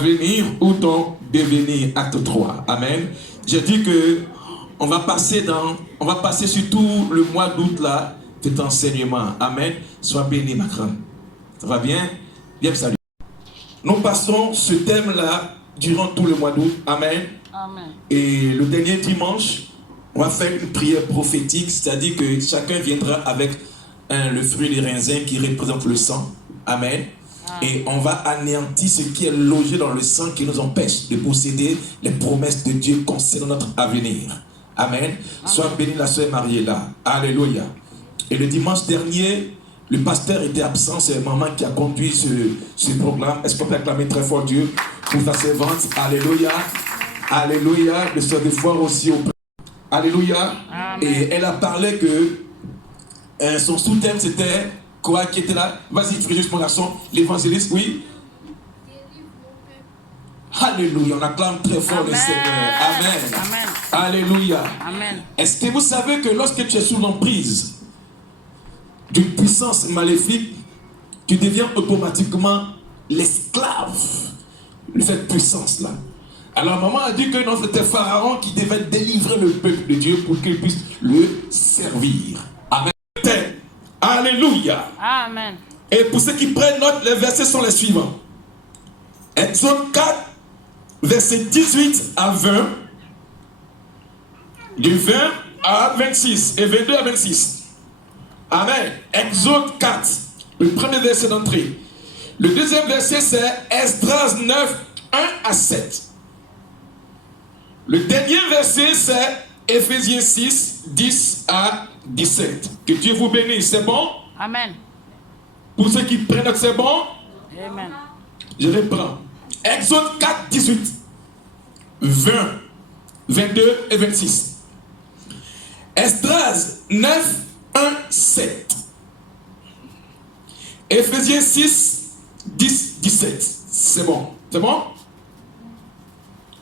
Venir ou ton devenir, acte 3. Amen. Je dis que on va passer sur tout le mois d'août là, cet enseignement. Amen. Sois béni, ma grande. Ça va bien? Bien, salut. Nous passons ce thème là durant tout le mois d'août. Amen. Amen. Et le dernier dimanche, on va faire une prière prophétique, c'est-à-dire que chacun viendra avec le fruit des raisins qui représente le sang. Amen. Et on va anéantir ce qui est logé dans le sang qui nous empêche de posséder les promesses de Dieu concernant notre avenir. Amen. Sois bénie la sœur Mariella. Alléluia. Et le dimanche dernier, le pasteur était absent, c'est maman qui a conduit ce programme. Est-ce qu'on peut acclamer très fort Dieu pour sa servante? Alléluia. Alléluia. Le sœur de foi aussi au Alléluia. Amen. Et elle a parlé que son sous-thème c'était quoi qui était là? Vas-y, fais juste mon garçon, l'évangéliste, oui. Alléluia, on acclame très fort le Seigneur. Amen. Amen. Alléluia. Amen. Est-ce que vous savez que lorsque tu es sous l'emprise d'une puissance maléfique, tu deviens automatiquement l'esclave de cette puissance-là? Alors maman a dit que non, c'était Pharaon qui devait délivrer le peuple de Dieu pour qu'il puisse le servir. Amen. Alléluia. Amen. Et pour ceux qui prennent note, les versets sont les suivants. Exode 4, versets 18 à 20, du 20 à 26 et 22 à 26. Amen. Exode 4, le premier verset d'entrée. Le deuxième verset, c'est Esdras 9, 1 à 7. Le dernier verset, c'est Éphésiens 6, 10 à 17. Que Dieu vous bénisse, c'est bon? Amen. Pour ceux qui prennent note, c'est bon? Amen. Je reprends. Exode 4, 18, 20, 22 et 26. Esdras 9, 1, 7. Éphésiens 6, 10, 17. C'est bon. C'est bon?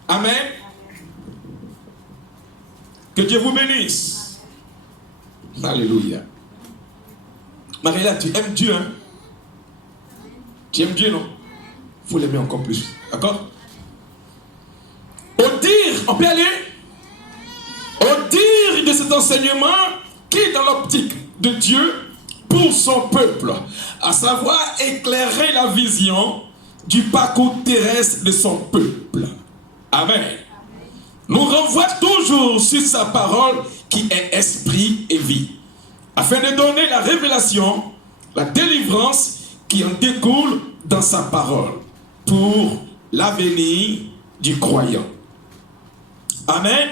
Amen. Que Dieu vous bénisse. Alléluia. Mariella, tu aimes Dieu, hein? Tu aimes Dieu, non? Il faut l'aimer encore plus. D'accord? Au dire, on peut aller? Au dire de cet enseignement qui est dans l'optique de Dieu pour son peuple, à savoir éclairer la vision du parcours terrestre de son peuple. Amen. Nous renvoie toujours sur sa parole qui est esprit et vie, afin de donner la révélation, la délivrance qui en découle dans sa parole, pour l'avenir du croyant. Amen.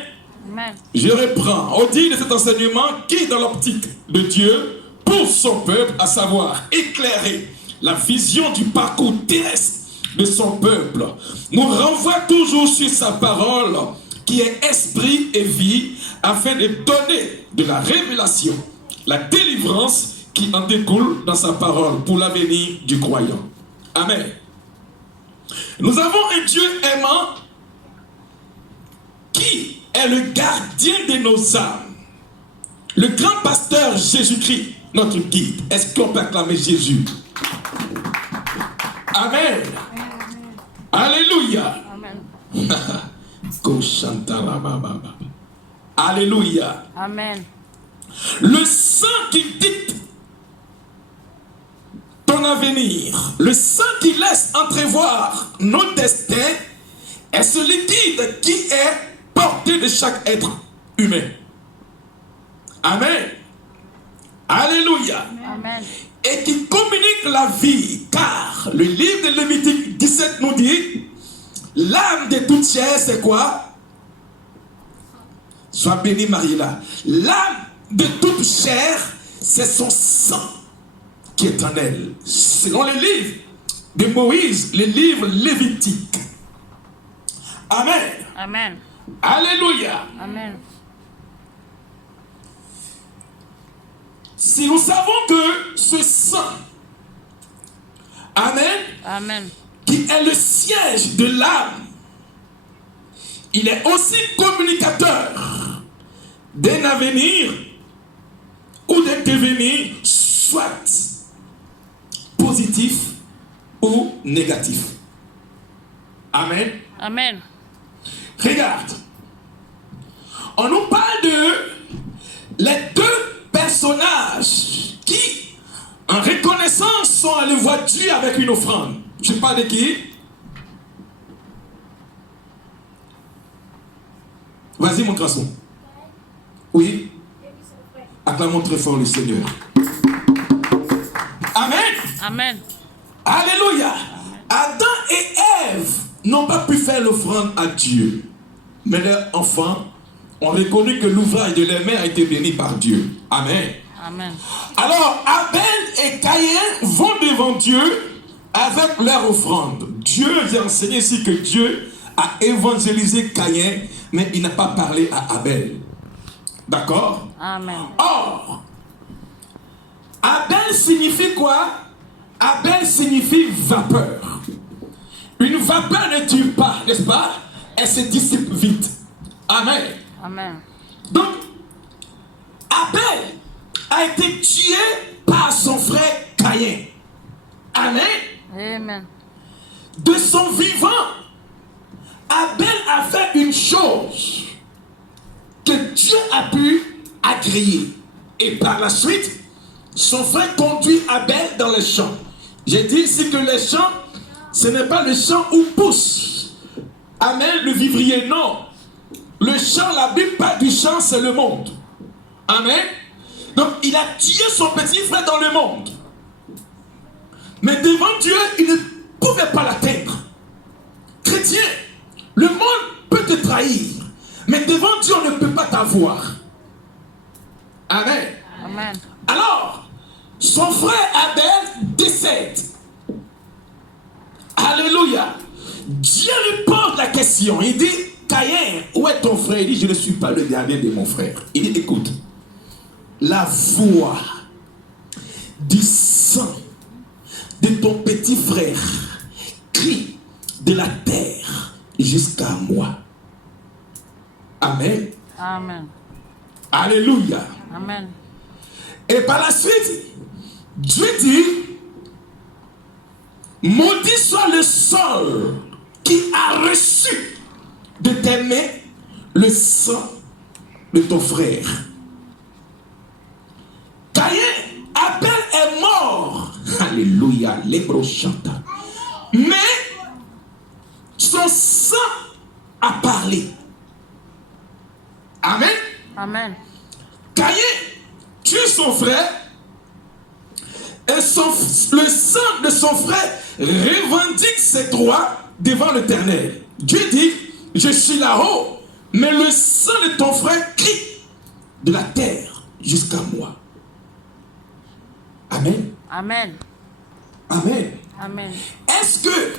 Amen. Je reprends. Au dit de cet enseignement qui est dans l'optique de Dieu pour son peuple, à savoir éclairer la vision du parcours terrestre de son peuple, nous renvoie toujours sur sa parole qui est esprit et vie, afin de donner de la révélation, la délivrance qui en découle dans sa parole pour l'avenir du croyant. Amen. Nous avons un Dieu aimant qui est le gardien de nos âmes. Le grand pasteur Jésus-Christ, notre guide. Est-ce qu'on peut acclamer Jésus? Amen. Alléluia. Amen. Alléluia. Amen. Le sang qui dicte ton avenir, le sang qui laisse entrevoir nos destins, est ce liquide qui est porté de chaque être humain. Amen. Alléluia. Amen. Et qui communique la vie, car le livre de Lévitique 17 nous dit: l'âme de toute chair, c'est quoi? Sois béni, Mariella. L'âme de toute chair, c'est son sang qui est en elle. Selon les livres de Moïse, les livres lévitiques. Amen. Amen. Alléluia. Amen. Si nous savons que ce sang, amen, Amen. qui est le siège de l'âme, il est aussi communicateur d'un avenir ou d'un devenir, soit positif ou négatif. Amen. Amen. Regarde. On nous parle de les deux personnages qui, en reconnaissance, sont allés voir Dieu avec une offrande. Je parle de qui? Vas-y, mon garçon. Oui. Acclamons très fort le Seigneur. Amen. Amen. Alléluia. Adam et Ève n'ont pas pu faire l'offrande à Dieu. Mais leurs enfants ont reconnu que l'ouvrage de leurs mains a été béni par Dieu. Amen. Amen. Alors, Abel et Caïn vont devant Dieu avec leur offrande. Dieu a enseigné ici que Dieu a évangélisé Caïn, mais il n'a pas parlé à Abel. D'accord? Amen. Or, Abel signifie quoi? Abel signifie vapeur. Une vapeur ne tue pas, n'est-ce pas? Elle se dissipe vite. Amen. Amen. Donc, Abel a été tué par son frère Caïn. Amen. Amen. De son vivant, Abel a fait une chose que Dieu a pu agréer. Et par la suite, son frère conduit Abel dans les champs. J'ai dit ici que les champs, ce n'est pas le champ où pousse. Amen, le vivrier, non. Le champ, la Bible parle du champ, c'est le monde. Amen. Donc, il a tué son petit frère dans le monde. Mais devant Dieu, il ne pouvait pas l'atteindre. Chrétien, le monde peut te trahir. Mais devant Dieu, on ne peut pas t'avoir. Amen. Amen. Alors, son frère Abel décède. Alléluia. Dieu lui pose la question. Il dit, Caïn, où est ton frère? Il dit, je ne suis pas le gardien de mon frère. Il dit, écoute, la voix du sang de ton petit frère crie de la terre jusqu'à moi. Amen. Amen. Alléluia. Amen. Et par la suite, Dieu dit, maudit soit le sol qui a reçu de tes mains le sang de ton frère. Caïn, Abel est mort. Alléluia, l'hébreu chante. Mais son sang a parlé. Amen. Amen. Caïn tue son frère et le sang de son frère revendique ses droits devant l'Éternel. Dieu dit, je suis là-haut, mais le sang de ton frère crie de la terre jusqu'à moi. Amen. Amen. Amen. Amen. Est-ce que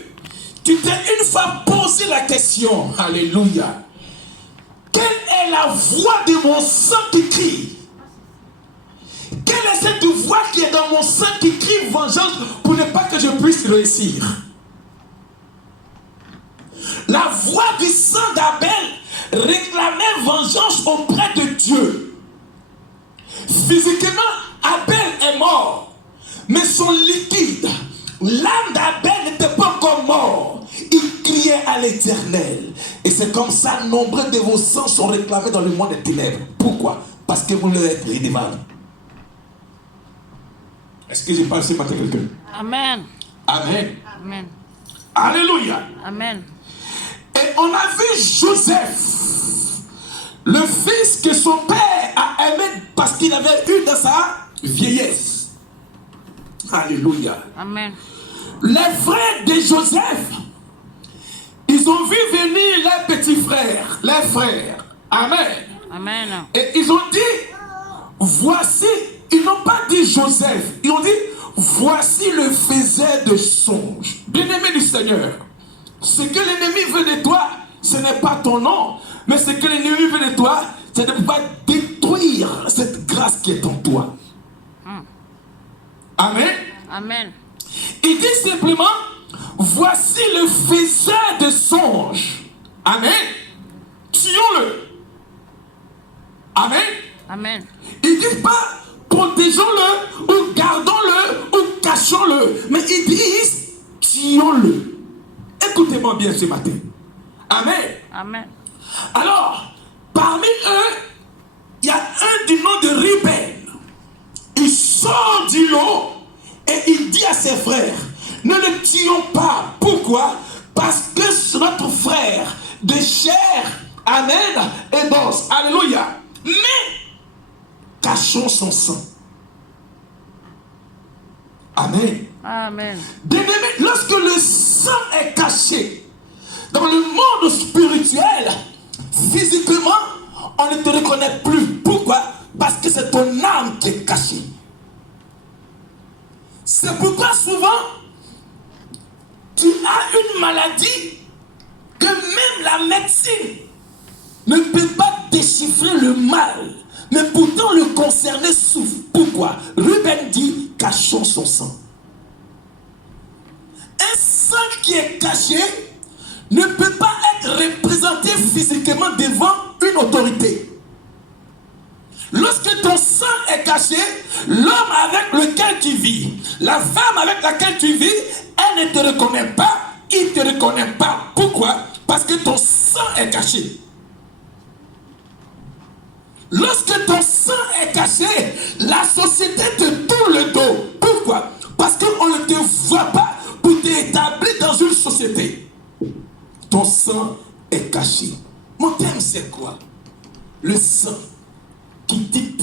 tu t'es une fois posé la question, alléluia, quelle est la voix de mon sang qui crie? Quelle est cette voix qui est dans mon sang qui crie vengeance pour ne pas que je puisse réussir? La voix du sang d'Abel réclamait vengeance auprès de Dieu. Physiquement, Abel est mort, mais son liquide, l'âme d'Abel n'était pas encore mort. Il criait à l'Éternel. Et c'est comme ça, nombreux de vos sangs sont réclamés dans le monde des ténèbres. Pourquoi? Parce que vous leur êtes redevables. Est-ce que j'ai parlé ce matin à quelqu'un? Amen. Amen. Amen. Alléluia. Amen. Et on a vu Joseph, le fils que son père a aimé parce qu'il avait eu dans sa vieillesse. Alléluia. Amen. Les frères de Joseph, ils ont vu venir les petits frères, les frères. Amen. Amen. Et ils ont dit, voici, ils n'ont pas dit Joseph, ils ont dit, voici le faiseur de songes. Bien-aimé du Seigneur, ce que l'ennemi veut de toi, ce n'est pas ton nom, mais ce que l'ennemi veut de toi, c'est de pouvoir détruire cette grâce qui est en toi. Amen. Amen. Il dit simplement, voici le faiseur de songes. Amen. Tuons-le. Amen. Amen. Il ne dit pas, protégeons-le, ou gardons-le, ou cachons-le. Mais ils disent, tuons-le. Et Écoutez-moi bien ce matin. Amen. Amen. Alors, parmi eux, il y a un du nom de Ruben. Il sort du lot et il dit à ses frères, ne le tuons pas. Pourquoi? Parce que c'est notre frère de chair, amen, et d'os. Alléluia. Mais, cachons son sang. Amen. Amen. Bien-aimé, lorsque le sang est caché dans le monde spirituel, physiquement, on ne te reconnaît plus. Pourquoi? Parce que c'est ton âme qui est cachée. C'est pourquoi souvent, tu as une maladie que même la médecine ne peut pas déchiffrer le mal. Mais pourtant le concerné souffre. Pourquoi? Ruben dit, cachons son sang. Un sang qui est caché ne peut pas être représenté physiquement devant une autorité. Lorsque ton sang est caché, l'homme avec lequel tu vis, la femme avec laquelle tu vis, elle ne te reconnaît pas, il ne te reconnaît pas. Pourquoi? Parce que ton sang est caché. Lorsque ton sang est caché, la société te tourne le dos. Pourquoi? Parce qu'on ne te voit pas pour t'établir dans une société. Ton sang est caché. Mon thème, c'est quoi? Le sang qui dicte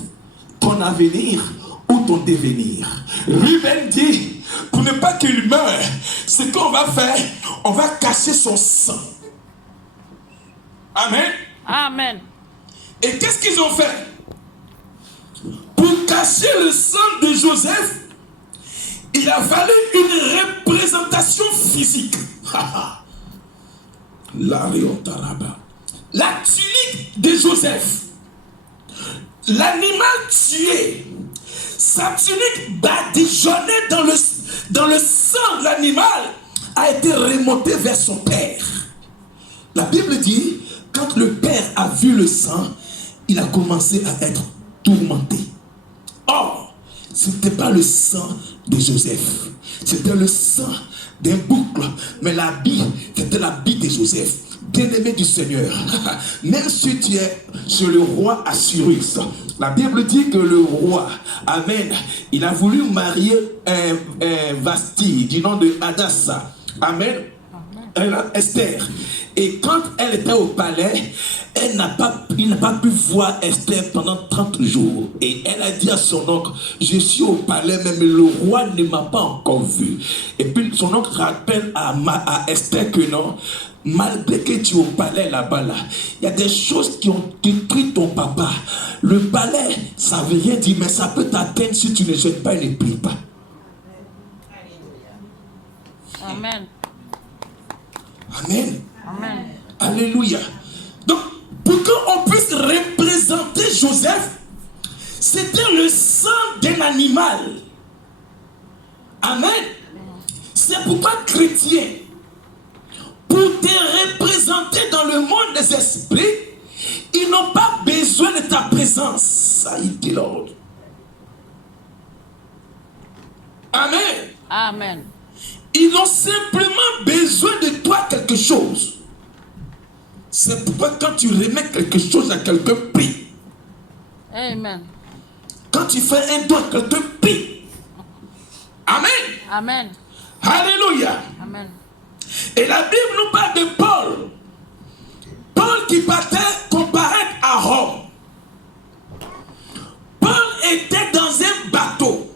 ton avenir ou ton devenir. Ruben dit, pour ne pas qu'il meure, ce qu'on va faire, on va cacher son sang. Amen. Amen. Et qu'est-ce qu'ils ont fait? Pour cacher le sang de Joseph, il a fallu une représentation physique. La tunique de Joseph, l'animal tué, sa tunique badigeonnée dans le sang de l'animal a été remontée vers son père. La Bible dit, quand le père a vu le sang, il a commencé à être tourmenté. Or, ce n'était pas le sang de Joseph, c'était le sang d'un boucle, mais l'habit, c'était l'habit de Joseph. Bien-aimé du Seigneur, même si tu es chez le roi Assyrus, la Bible dit que le roi, amen, il a voulu marier un Vasti du nom de Hadassah, amen, Esther. Et quand elle était au palais, il n'a pas pu voir Esther pendant 30 jours. Et elle a dit à son oncle, je suis au palais, mais le roi ne m'a pas encore vu. Et puis son oncle rappelle à Esther que non, malgré que tu es au palais là-bas, il y a des choses qui ont détruit ton papa. Le palais, ça ne veut rien dire, mais ça peut t'atteindre si tu ne jettes pas et ne pries pas. Amen. Amen. Amen. Alléluia. Donc, pour qu'on puisse représenter Joseph, c'était le sang d'un animal. Amen. C'est pourquoi chrétien, pour te représenter dans le monde des esprits, ils n'ont pas besoin de ta présence. Ça y est, Lord. Amen. Amen. Ils ont simplement besoin de toi quelque chose. C'est pourquoi quand tu remets quelque chose à quelqu'un, prie. Amen. Quand tu fais un don à quelqu'un, prie. Amen. Amen. Alléluia. Amen. Et la Bible nous parle de Paul. Paul qui partait comparaître à Rome. Paul était dans un bateau.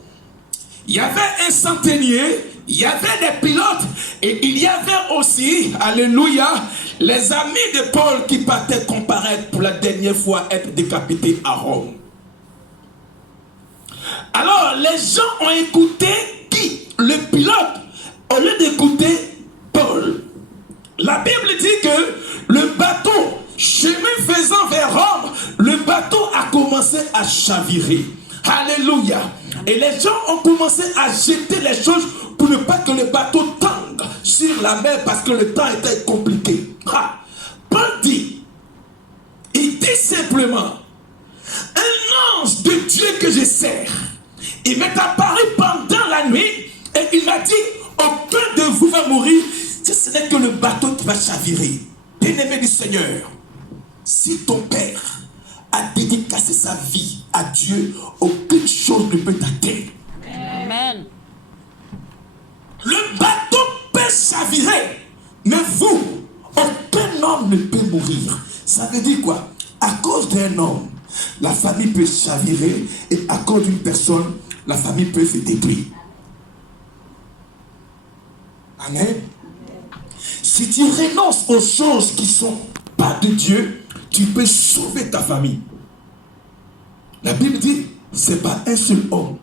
Il y avait un centenier, il y avait des pilotes et il y avait aussi, alléluia, les amis de Paul qui partaient comparaître pour la dernière fois être décapités à Rome. Alors les gens ont écouté qui? Le pilote, au lieu d'écouter Paul. La Bible dit que le bateau, chemin faisant vers Rome, le bateau a commencé à chavirer. Alléluia. Et les gens ont commencé à jeter les choses pour ne pas que le bateau tangue sur la mer parce que le temps était compliqué. Paul dit, il dit simplement, un ange de Dieu que je sers, il m'est apparu pendant la nuit et il m'a dit, aucun de vous va mourir ce n'est que le bateau qui va chavirer. Bien-aimé du Seigneur, si ton père a dédicacé sa vie à Dieu, aucune chose ne peut t'atteindre. Amen. Le bateau peut chavirer, mais vous, aucun homme ne peut mourir. Ça veut dire quoi? À cause d'un homme, la famille peut chavirer, et à cause d'une personne, la famille peut se détruire. Amen. Si tu renonces aux choses qui ne sont pas de Dieu, tu peux sauver ta famille. La Bible dit, c'est pas un seul homme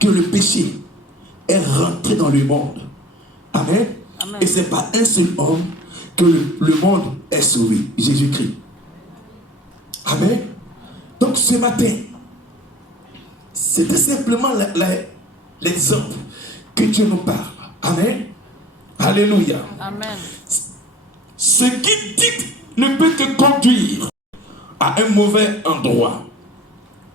que le péché est rentré dans le monde. Amen. Amen. Et c'est pas un seul homme que le monde est sauvé. Jésus-Christ. Amen. Donc ce matin, c'était simplement l'exemple que Dieu nous parle. Amen. Alléluia. Amen. Ce qui dit ne peut te conduire à un mauvais endroit.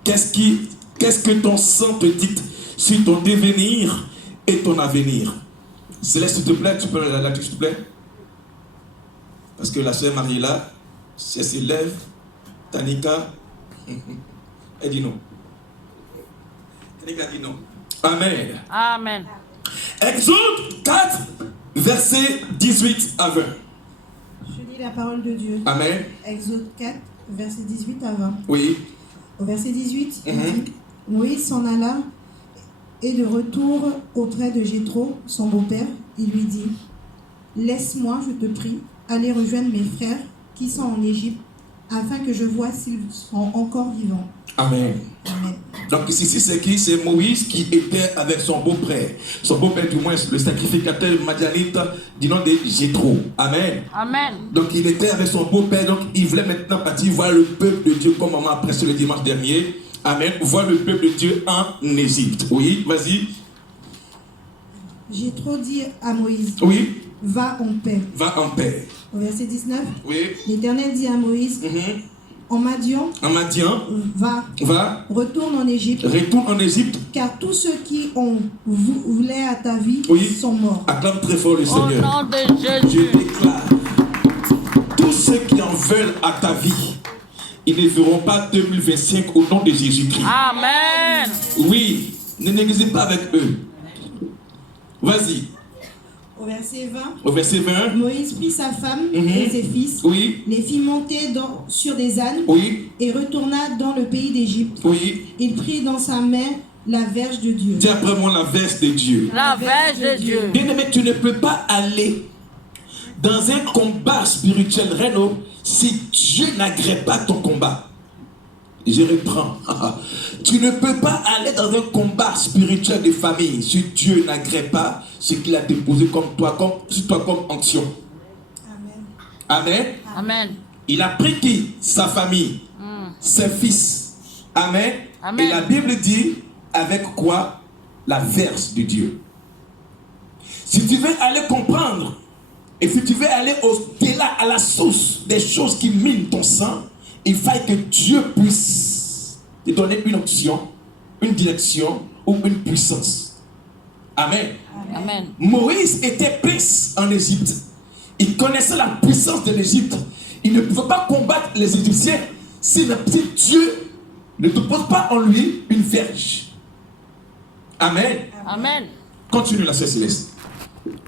Qu'est-ce que ton sang te dit sur ton devenir et ton avenir? Céleste, s'il te plaît, tu peux la s'il te plaît? Parce que la sœur Marie là, si elle se lève, Tanika, elle dit non. Tanika dit non. Amen. Amen. Exode 4, verset 18 à 20. Je lis la parole de Dieu. Amen. Exode 4, verset 18 à 20. Oui. Au verset 18, il dit, Moïse s'en alla et de retour auprès de Jéthro, son beau-père, il lui dit, laisse-moi, je te prie, aller rejoindre mes frères qui sont en Égypte, afin que je voie s'ils sont encore vivants. Amen. Amen. Donc ici, c'est qui? C'est Moïse qui était avec son beau-père. Son beau-père, du moins, le sacrificateur madianite du nom de Jéthro. Amen. Amen. Donc il était avec son beau-père, donc il voulait maintenant partir voir le peuple de Dieu, comme maman a prêché le dimanche dernier. Amen. Voir le peuple de Dieu en Égypte. Oui, vas-y. Jéthro dit à Moïse, Oui, va en paix. va en paix. Au verset 19, Oui. l'Éternel dit à Moïse, en Madian, En Madian, va, va, retourne en Égypte, retourne en Égypte. car tous ceux qui ont voulaient à ta vie Oui. sont morts. Acclame très fort le Au Seigneur. nom de Je Jésus. déclare, tous ceux qui en veulent à ta vie, ils ne verront pas 2025 au nom de Jésus-Christ. Amen. Oui, ne négligez pas avec eux. Vas-y, Au verset 20, au verset 20. Moïse prit sa femme et ses fils, Oui, les fit monter sur des ânes oui, et retourna dans le pays d'Égypte. oui. Il prit dans sa main la verge de Dieu. Dis après moi la verse de Dieu. La verge de Dieu. Bien-aimé, tu ne peux pas aller dans un combat spirituel, Renaud, si Dieu n'agrée pas ton combat. Je reprends. Tu ne peux pas aller dans un combat spirituel de famille si Dieu n'agrée pas ce qu'il a déposé sur toi comme onction. Amen. Amen. Amen. Il a pris qui? Sa famille, ses fils. Amen. Amen. Et la Bible dit avec quoi? La verse de Dieu. Si tu veux aller comprendre et si tu veux aller au-delà, à la source des choses qui minent ton sang, il faille que Dieu puisse te donner une option, une direction ou une puissance. Amen. Amen. Moïse était prince en Égypte. Il connaissait la puissance de l'Égypte. Il ne pouvait pas combattre les Égyptiens si Dieu ne te pose pas en lui une verge. Amen. Amen. Continue la sœur Céleste.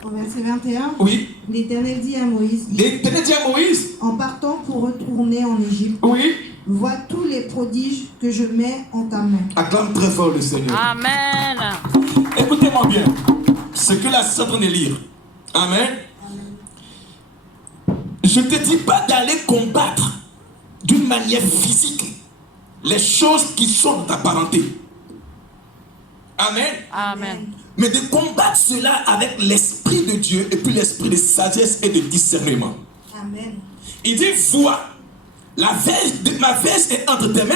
Au verset 21, Oui. l'Éternel dit à Moïse, L'Éternel dit à Moïse. en partant pour retourner en Égypte, Oui. vois tous les prodiges que je mets en ta main. Acclame très fort le Seigneur. Amen. Écoutez-moi bien. Ce que la sœur est en train de lire. Amen. Je ne te dis pas d'aller combattre d'une manière physique les choses qui sont dans ta parenté. Amen. Amen. Mais de combattre cela avec l'esprit de Dieu et puis l'esprit de sagesse et de discernement. Amen. Il dit, vois, ma verge est entre tes mains,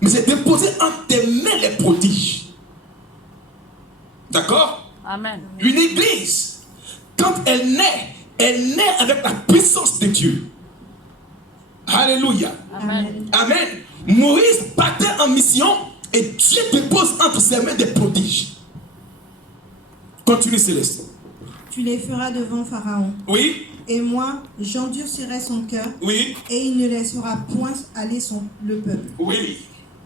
mais j'ai déposé entre tes mains les prodiges. D'accord? Amen. Une église, quand elle naît avec la puissance de Dieu. Alléluia. Amen. Amen. Moïse partait en mission et Dieu dépose entre ses mains des prodiges. Continue Céleste. Tu les feras devant Pharaon. Oui, Et moi, j'endurcirai son cœur oui, et il ne laissera point aller le peuple. oui,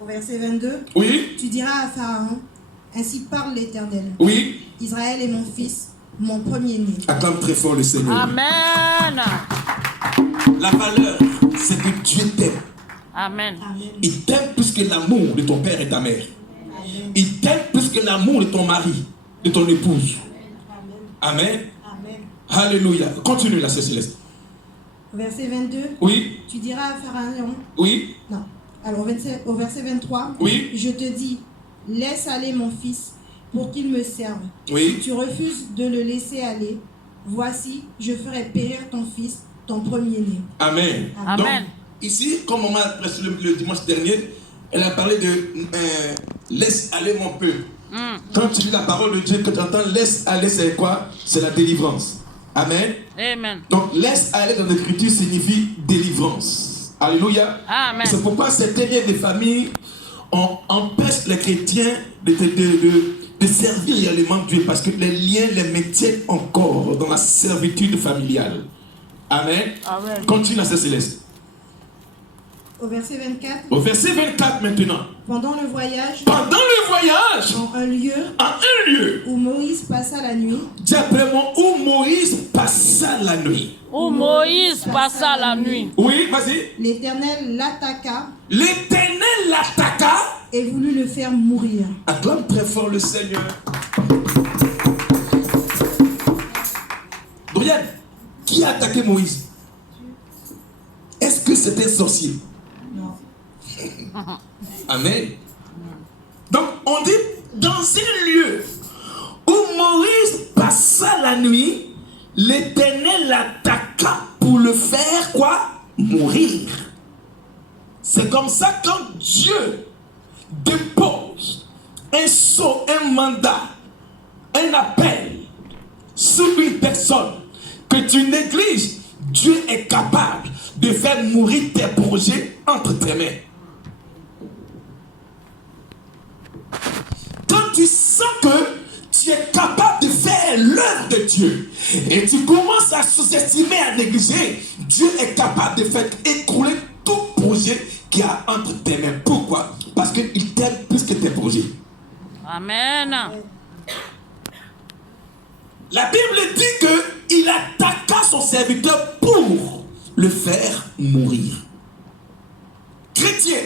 Au verset 22, oui, tu diras à Pharaon, ainsi parle l'Éternel. oui. Israël est mon fils, mon premier-né. Acclame très fort le Seigneur. Amen. La valeur, c'est que Dieu t'aime. Amen. Amen. Il t'aime plus que l'amour de ton père et ta mère. Amen. Il t'aime plus que l'amour de ton mari, de ton épouse. Amen. Amen. Alléluia. Continue là, c'est Céleste. Verset 22, Oui, tu diras à Pharaon, oui, non, alors au verset 23, oui, je te dis, laisse aller mon fils pour qu'il me serve. oui. Si tu refuses de le laisser aller, voici, je ferai périr ton fils, ton premier-né. Amen. Amen. Donc, ici, comme on m'a prêché le dimanche dernier, elle a parlé de laisse aller mon peuple. Quand tu lis la parole de Dieu, que tu entends laisse aller, c'est quoi? C'est la délivrance. Amen. Amen. Donc, laisse aller dans l'écriture signifie délivrance. Alléluia. Amen. C'est pourquoi certains liens de famille empêchent les chrétiens de servir réellement Dieu, parce que les liens les maintiennent encore dans la servitude familiale. Amen. Amen. Continue la sœur Céleste. Au verset 24, Au verset 24 maintenant. pendant le voyage, Pendant le voyage, en un lieu à un lieu, où Moïse passa la nuit, dis après moi, où Moïse passa la nuit. Où Moïse passa la nuit. Oui, vas-y. l'Éternel l'attaqua L'Éternel l'attaqua. et voulut le faire mourir. Acclame très fort le Seigneur. Dorian, qui a attaqué Moïse? Est-ce que c'était un sorcier? Non. Amen. Donc on dit dans un lieu où Moïse passa la nuit, l'Éternel l'attaqua pour le faire quoi? Mourir. C'est comme ça quand Dieu dépose un mandat, un appel sur une personne que tu négliges, Dieu est capable de faire mourir tes projets entre tes mains. Quand tu sens que tu es capable de faire l'œuvre de Dieu et tu commences à sous-estimer, à négliger, Dieu est capable de faire écrouler tout projet qui a entre tes mains. Pourquoi? Parce qu'il t'aime plus que tes projets. Amen. La Bible dit qu'il attaqua son serviteur pour le faire mourir. Chrétien,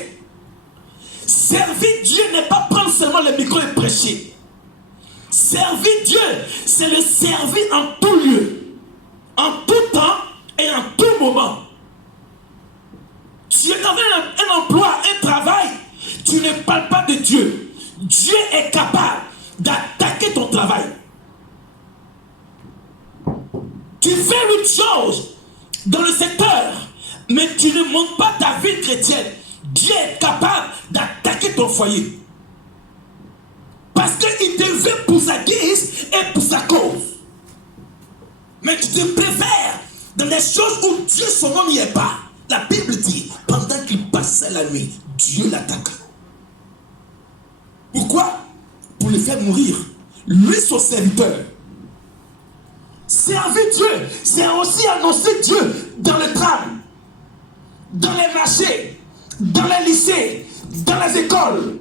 servir Dieu n'est pas prendre seulement le micro et prêcher. Servir Dieu, c'est le servir en tout lieu, en tout temps et en tout moment. Tu es dans un emploi, un travail, tu ne parles pas de Dieu. Dieu est capable d'attaquer ton travail. Tu fais une chose dans le secteur, mais tu ne montes pas ta vie chrétienne. Dieu est capable d'attaquer ton foyer. Parce qu'il te veut pour sa guise et pour sa cause. Mais tu te préfères dans des choses où Dieu, son nom n'y est pas. La Bible dit, pendant qu'il passait la nuit, Dieu l'attaqua. Pourquoi? Pour le faire mourir. Lui, son serviteur. Servir Dieu, c'est aussi annoncer Dieu dans le tram, dans les marchés, dans les lycées, dans les écoles.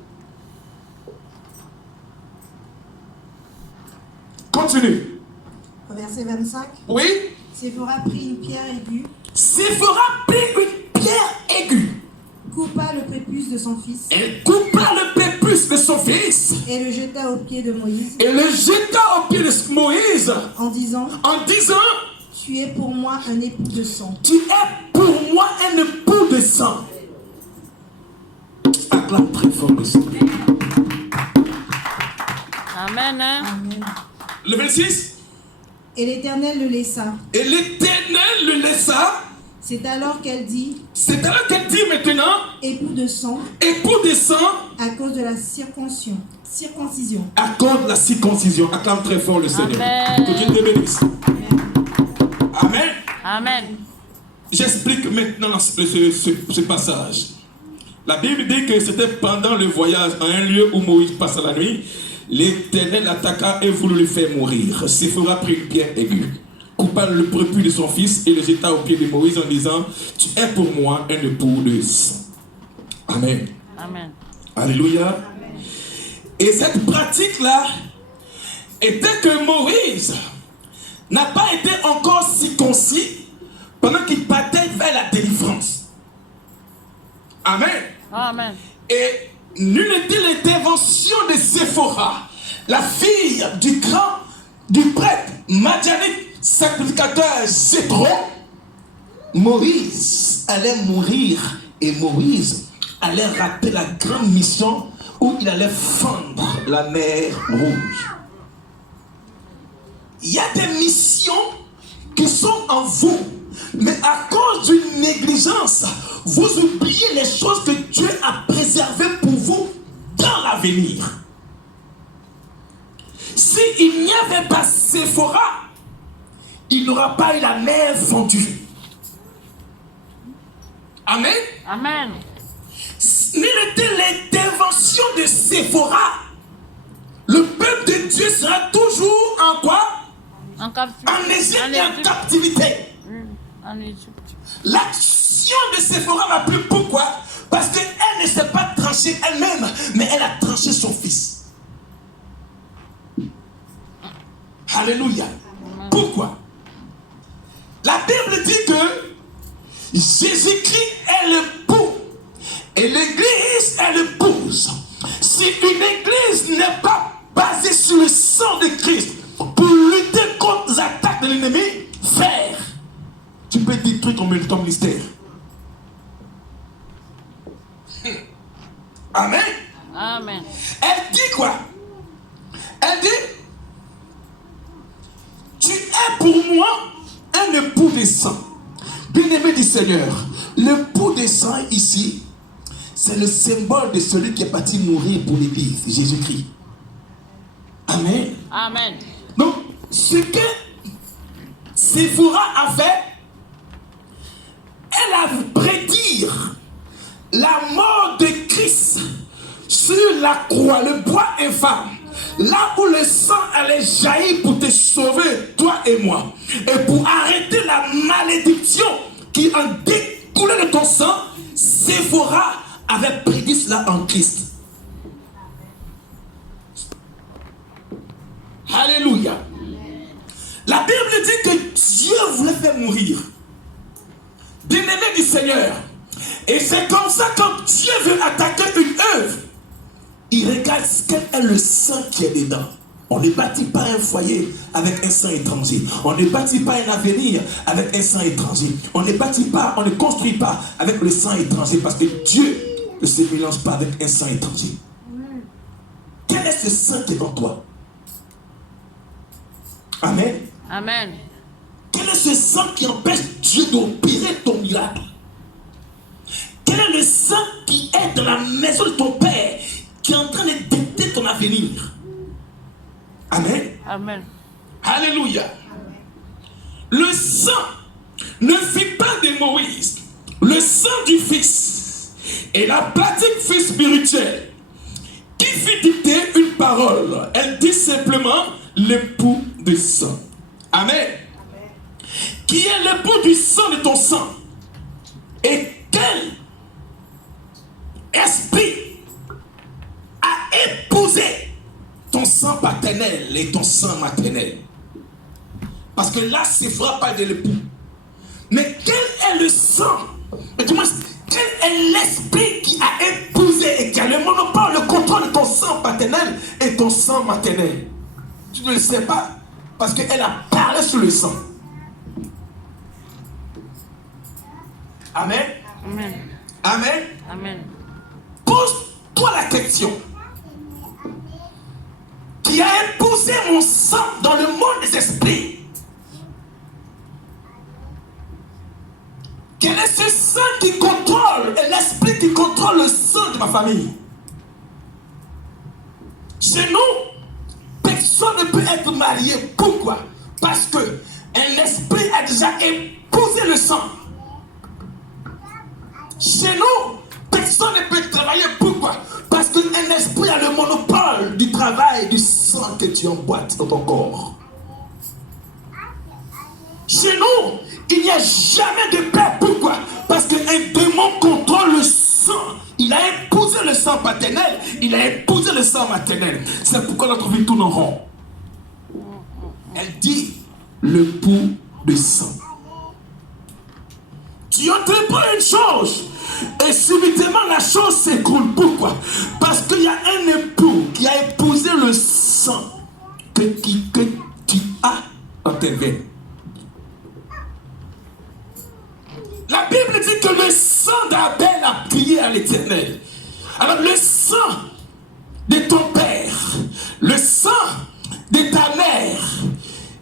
Continue. Au verset 25, Oui. Séphora prit une pierre aiguë, Séphora prit une pierre aiguë. coupa le prépuce de son fils Elle coupa le prépuce de son fils et le jeta aux pieds de Moïse et le jeta au pied de Moïse en disant, en disant, tu es pour moi un époux de sang. tu es pour moi un époux de sang. Acclame très fort le Seigneur. Amen. Hein? Amen. Le 26. Et l'Éternel le laissa. Et l'Éternel le laissa. C'est alors qu'elle dit, C'est alors qu'elle dit maintenant, époux de sang, époux de sang, à cause de la circoncision. accorde la circoncision. Acclame très fort le Seigneur. Amen. Que Dieu te bénisse. Amen. Amen. J'explique maintenant ce passage. La Bible dit que c'était pendant le voyage à un lieu où Moïse passa la nuit. l'Éternel l'attaqua et voulut le faire mourir. Séphora prit une pierre aiguë, coupa le prépuce de son fils et le jeta aux pieds de Moïse en disant, tu es pour moi un époux de sang. Amen. Amen. Alléluia. Amen. Et cette pratique-là était que Moïse n'a pas été encore circoncis pendant qu'il partait vers la délivrance. Amen. Amen. Et nulle n'était l'intervention de Séphora, la fille du prêtre madianite sacrificateur Jéthro. Moïse allait mourir et Moïse allait rater la grande mission où il allait fendre la mer Rouge. Il y a des missions qui sont en vous, mais à cause d'une négligence, vous oubliez les choses que Dieu a préservées pour vous dans l'avenir. S'il n'y avait pas Séphora, il n'aura pas eu la mer fondue. Amen. Amen. N'il était l'intervention de Séphora, le peuple de Dieu sera toujours en quoi? En Égypte et en captivité. En Égypte. L'action de Séphora m'a plu. Pourquoi? Parce qu'elle ne s'est pas tranchée elle-même, mais elle a tranché son fils. Alléluia. Pourquoi? La Bible dit que Jésus-Christ est l'époux et l'Église est l'épouse. Si une Église n'est pas basée sur le sang de Christ pour lutter contre les attaques de l'ennemi, faire, tu peux détruire ton ministère. Amen. Amen. Elle dit quoi? Elle dit, tu es pour moi un époux de sang. Bien-aimé du Seigneur, l'époux de sang ici, c'est le symbole de celui qui est parti mourir pour l'Église, Jésus-Christ. Amen. Amen. Donc, ce que Séphora a fait, elle a prédire la mort de Christ sur la croix, le bois infâme, là où le sang allait jaillir pour te sauver, toi et moi, et pour arrêter la malédiction qui en découlait de ton sang. Séphora avait prédit cela en Christ. Alléluia. La Bible dit que Dieu voulait faire mourir. Bien-aimé du Seigneur. Et c'est comme ça que quand Dieu veut attaquer une œuvre, il regarde quel est le sang qui est dedans. On ne bâtit pas un foyer avec un sang étranger. On ne bâtit pas un avenir avec un sang étranger. On ne bâtit pas, on ne construit pas avec le sang étranger parce que Dieu ne se mélange pas avec un sang étranger. Quel est ce sang qui est en toi? Amen. Amen. Quel est ce sang qui empêche Dieu d'opérer ton miracle? Quel est le sang qui est dans la maison de ton Père, qui est en train de dicter ton avenir? Amen. Amen. Alléluia. Le sang ne fit pas de Moïse le sang du Fils et la pratique fut spirituelle qui fit dicter une parole. Elle dit simplement l'époux du sang. Amen. Qui est l'époux du sang de ton sang? Et quel esprit a épousé ton sang paternel et ton sang maternel? Parce que là, c'est vrai pas de l'époux. Mais quel est le sang? Mais dis-moi, quel est l'esprit qui a épousé et qui a le monopole, le contrôle de ton sang paternel et ton sang maternel? Tu ne le sais pas parce qu'elle a parlé sur le sang. Amen. Amen. Amen. Amen. Pose-toi la question. Qui a épousé mon sang dans le monde des esprits? Quel est ce sang qui contrôle et l'esprit qui contrôle le sang de ma famille? Chez nous, personne ne peut être marié. Pourquoi? Parce que un esprit a déjà épousé le sang. Chez nous, personne ne peut travailler. Pourquoi? Parce qu'un esprit a le monopole du travail, du sang que tu emboîtes dans ton corps. Chez nous, il n'y a jamais de paix. Pourquoi? Parce qu'un démon contrôle le sang. Il a épousé le sang paternel, il a épousé le sang maternel. C'est pourquoi notre vie tourne en rond. Elle dit le pouls de sang. Tu entreprends une chose et subitement la chose s'écroule. Pourquoi? Parce qu'il y a un époux qui a épousé le sang que tu as dans tes veines. La Bible dit que le sang d'Abel a crié à l'Éternel. Alors le sang de ton père, le sang de ta mère,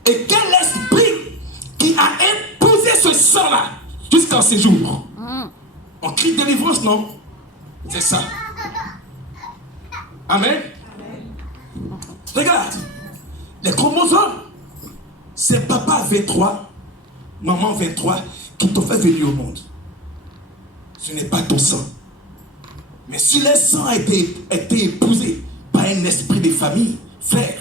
et quel esprit qui a épousé ce sang-là jusqu'en ces jours? On crie délivrance, non? C'est ça. Amen. Regarde, les chromosomes, c'est papa 23, maman 23 qui t'ont fait venir au monde. Ce n'est pas ton sang. Mais si le sang a été épousé par un esprit de famille, frère,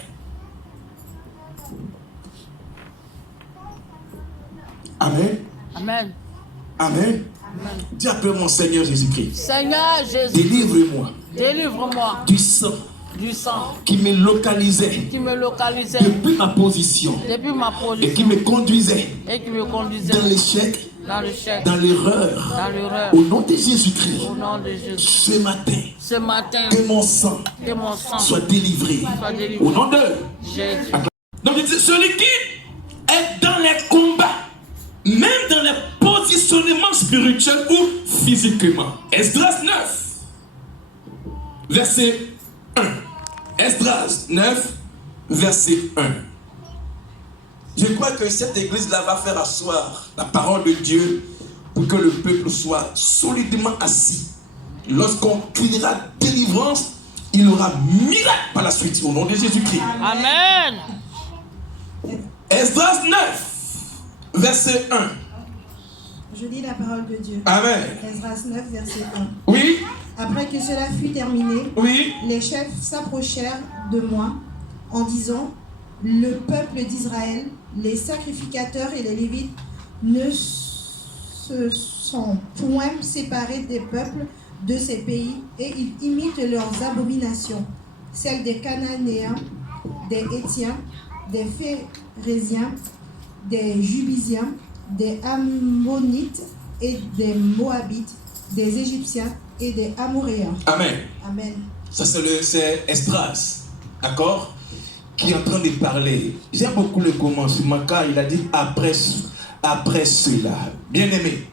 Amen. Amen. Amen. Amen. Dis après mon Seigneur Jésus-Christ. Seigneur Jésus, Délivre-moi délivre-moi du sang du sang qui me localisait qui me localisait depuis ma position depuis ma et qui position me conduisait et qui me conduisait dans l'échec, dans le chèque, dans l'erreur. dans l'erreur. Au nom de Jésus-Christ, Au nom de Jésus, ce matin, ce matin, que mon sang que mon sang soit délivré. soit délivré. Au nom de Jésus. Donc il dit, celui qui est dans les combats, même dans les positionnements spirituels ou physiquement. Esdras 9, verset 1. Esdras 9, verset 1. Je crois que cette église-là va faire asseoir la parole de Dieu pour que le peuple soit solidement assis. Lorsqu'on criera délivrance, il y aura miracle par la suite au nom de Jésus-Christ. Amen. Esdras 9, verset 1. Je lis la parole de Dieu. Amen. Esdras 9, verset 1. Oui, Après que cela fut terminé, oui. les chefs s'approchèrent de moi en disant: le peuple d'Israël, les sacrificateurs et les Lévites ne se sont point séparés des peuples de ces pays, et ils imitent leurs abominations, celles des Cananéens, des Hétiens, des Phérésiens, des Jubisiens, des Ammonites et des Moabites, des Égyptiens et des Amoréens. Amen. Amen. Ça, c'est Esdras, d'accord, qui est en train de parler. J'aime beaucoup le commencement, car il a dit après cela. Bien aimé,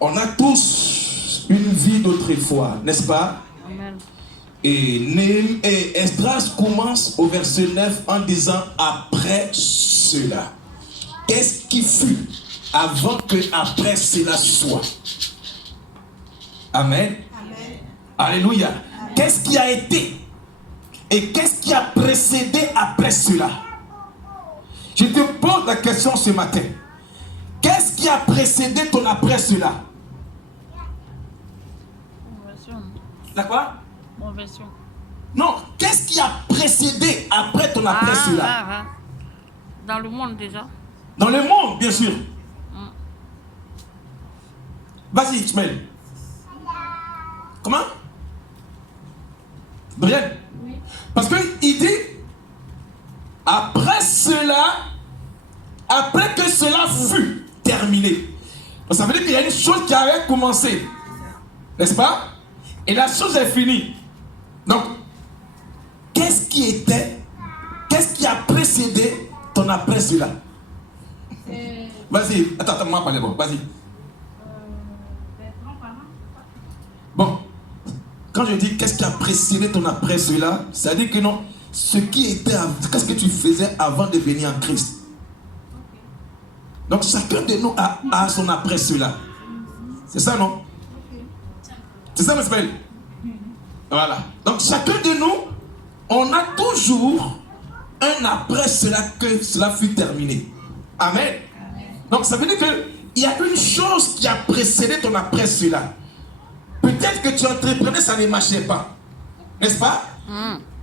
on a tous une vie d'autrefois, n'est-ce pas? Amen. Et Esdras commence au verset 9 en disant après cela. Qu'est-ce qui fut avant que après cela soit? Amen. Amen. Alléluia. Amen. Qu'est-ce qui a été et qu'est-ce qui a précédé après cela? Je te pose la question ce matin. Qu'est-ce qui a précédé ton après cela? Conversion. D'accord? Conversion. Non, qu'est-ce qui a précédé après ton après cela? Dans le monde déjà. Dans le monde, bien sûr. Vas-y, Ismaël. Comment? Brian? Oui. Parce qu'il dit, après cela, après que cela fut terminé. Donc ça veut dire qu'il y a une chose qui avait commencé. N'est-ce pas? Et la chose est finie. Donc, qu'est-ce qui a précédé ton après cela? Vas-y, attends, moi pas d'abord, vas-y. Bon, quand je dis qu'est-ce qui a précédé ton après cela, ça veut dire que non, qu'est-ce que tu faisais avant de venir en Christ. Donc chacun de nous a son après cela. C'est ça, non? C'est ça, m'espère? Voilà. Donc chacun de nous, on a toujours un après cela que cela fut terminé. Amen. Donc ça veut dire qu'il y a une chose qui a précédé ton après cela. Peut-être que tu entreprenais, ça ne marchait pas. N'est-ce pas?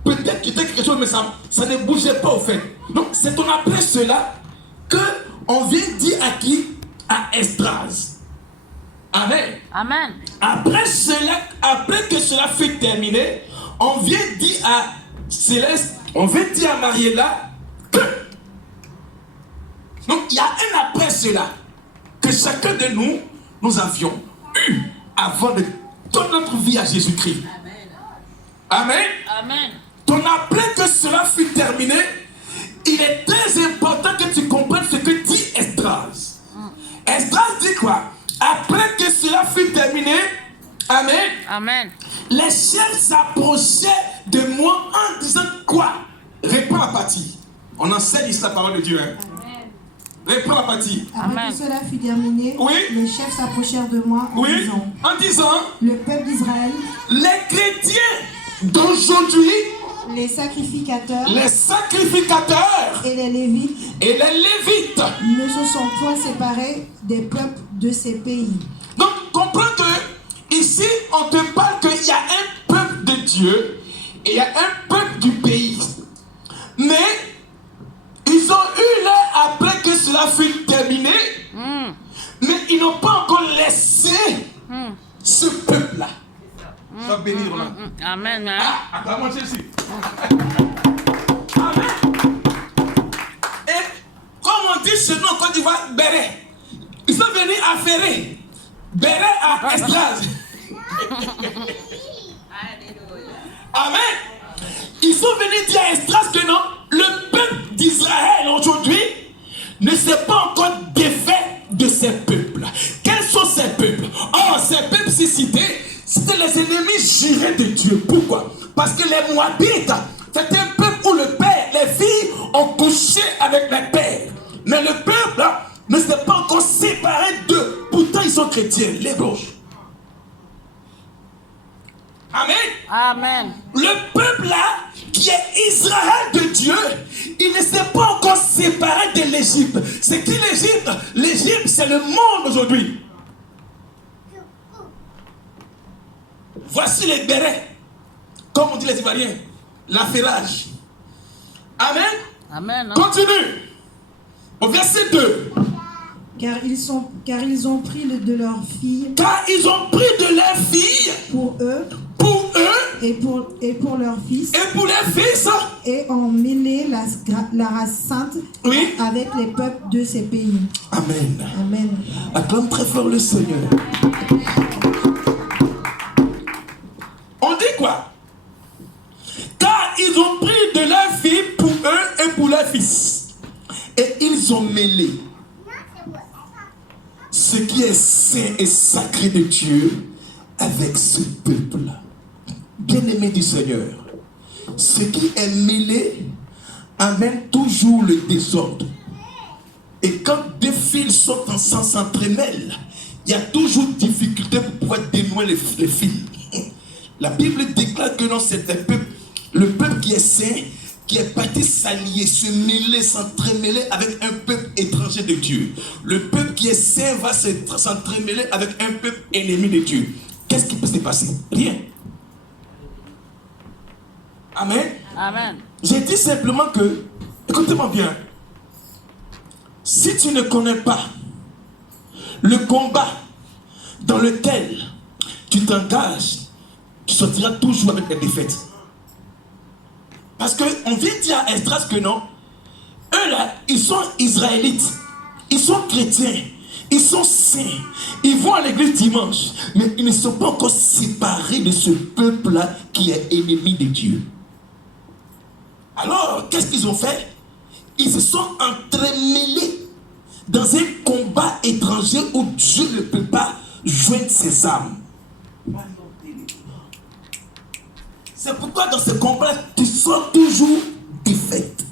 Peut-être qu'il était quelque chose, mais ça ne bougeait pas au fait. Donc, c'est après cela qu'on vient dire à qui? À Esdras. Amen. Amen. Après que cela fut terminé, on vient dire à Céleste, on vient dire à Mariella que. Donc, il y a un après cela que chacun de nous avions eu avant de donner notre vie à Jésus-Christ. Amen. Amen. Ton après que cela fut terminé, il est très important que tu comprennes ce que dit Esdras. Esdras dit quoi? Après que cela fut terminé, amen. Amen. Les chefs s'approchaient de moi en disant quoi? Réponds la partie. On enseigne ici la parole de Dieu. Hein? Réponds la partie. Après que cela fut terminé, oui, les chefs s'approchèrent de moi en disant, le peuple d'Israël, les chrétiens d'aujourd'hui, les sacrificateurs et les lévites ne se sont point séparés des peuples de ces pays. Donc, comprends que ici, on te parle qu'il y a un peuple de Dieu et il y a un peuple du pays. Mais ils ont eu là, après que cela fut terminé, mais ils n'ont pas encore laissé ce peuple-là. Je vais bénir là. Amen. Ah, acclamons Jésus. Amen. Et comme on dit chez nous en Côte d'Ivoire, Béret. Ils sont venus à Ferré. Béret à Esdras. Amen. Ils sont venus dire à Esdras que non, le peuple d'Israël aujourd'hui ne s'est pas encore défait de ces peuples. Quels sont ces peuples? Oh, ces peuples cités, c'était les ennemis jurés de Dieu. Pourquoi? Parce que les Moabites, c'était un peuple où le père, les filles ont couché avec les pères. Mais le peuple ne s'est pas encore séparé d'eux. Pourtant, ils sont chrétiens, les gauches. Amen. Amen. Le peuple là, qui est Israël de Dieu, il ne s'est pas encore séparé de l'Égypte. C'est qui l'Égypte? L'Égypte, c'est le monde aujourd'hui. Voici les bérets, comme on dit les Ivoiriens, l'affairage. Amen. Amen. Continue. Au verset 2. Car ils ont pris de leurs filles. Car ils ont pris de leurs filles. Pour eux. Et pour leurs fils. Et pour leurs fils. Et ont mêlé la race sainte avec les peuples de ces pays. Amen. Amen. Acclame très fort le Seigneur. On dit quoi? Car ils ont pris de leurs filles pour eux et pour leurs fils. Et ils ont mêlé ce qui est saint et sacré de Dieu avec ce peuple-là. Bien-aimé du Seigneur, ce qui est mêlé amène toujours le désordre. Et quand deux fils sont ensemble, s'entremêlent, il y a toujours difficulté pour pouvoir dénouer les fils. La Bible déclare que non, c'est un peuple, le peuple qui est saint, qui est parti s'allier, se mêler, s'entremêler avec un peuple étranger de Dieu. Le peuple qui est saint va s'entremêler avec un peuple ennemi de Dieu. Qu'est-ce qui peut se passer? Rien. Amen. Amen. J'ai dit simplement que, écoutez-moi bien, si tu ne connais pas le combat dans lequel tu t'engages, tu sortiras toujours avec des défaites. Parce qu'on vient dire à Esdras que non, eux là, ils sont israélites, ils sont chrétiens, ils sont saints, ils vont à l'église dimanche, mais ils ne sont pas encore séparés de ce peuple-là qui est ennemi de Dieu. Alors, qu'est-ce qu'ils ont fait? Ils se sont entremêlés dans un combat étranger où Dieu ne peut pas joindre ses âmes. C'est pourquoi dans ce combat, tu sors toujours défaite.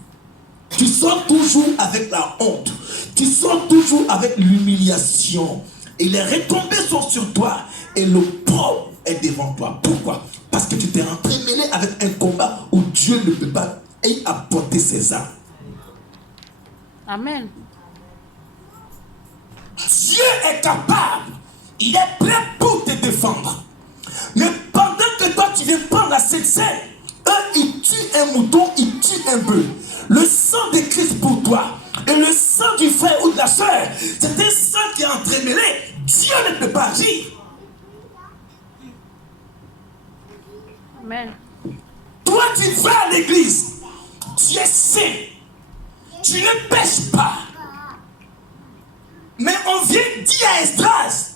Tu sors toujours avec la honte. Tu sors toujours avec l'humiliation. Et les retombées sont sur toi. Et le pauvre est devant toi. Pourquoi? Parce que tu t'es entremêlé avec un combat où Dieu ne peut pas apporter ses âmes. Amen. Dieu est capable. Il est prêt pour te défendre. Mais pendant que toi tu viens prendre la Sainte Seine. Eux, ils tuent un mouton, ils tuent un bœuf. Le sang de Christ pour toi et le sang du frère ou de la soeur, c'est un sang qui est entremêlé. Dieu ne peut pas agir. Amen. Toi, tu vas à l'église. Tu es saint. Tu ne pêches pas. Mais on vient dire à Esdras,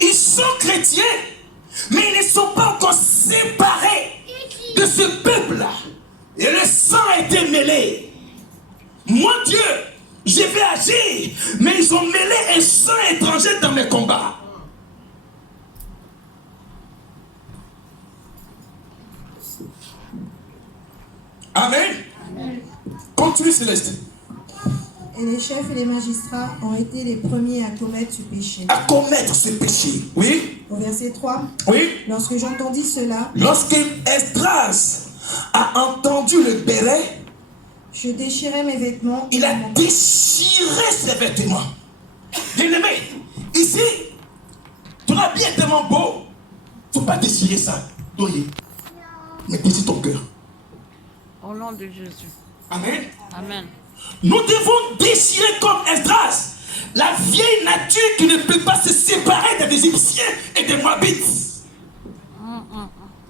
ils sont chrétiens, mais ils ne sont pas encore séparés de ce peuple-là. Et le sang a été mêlé. Moi, Dieu, je vais agir, mais ils ont mêlé un sang étranger dans mes combats. Amen. Amen. Continue, Céleste. Et les chefs et les magistrats ont été les premiers à commettre ce péché. À commettre ce péché. Oui. Au verset 3. Oui. Lorsque j'entendis cela, Lorsque Esdras a entendu le béret, je déchirai mes vêtements. il a déchiré ses vêtements. Bien-aimé, ici, ton habit est tellement beau, il ne faut pas déchirer ça. Doyer. Mais déchire ton cœur. Au nom de Jésus. Amen. Amen. Nous devons déchirer comme Esdras la vieille nature qui ne peut pas se séparer des Égyptiens et des Moabites.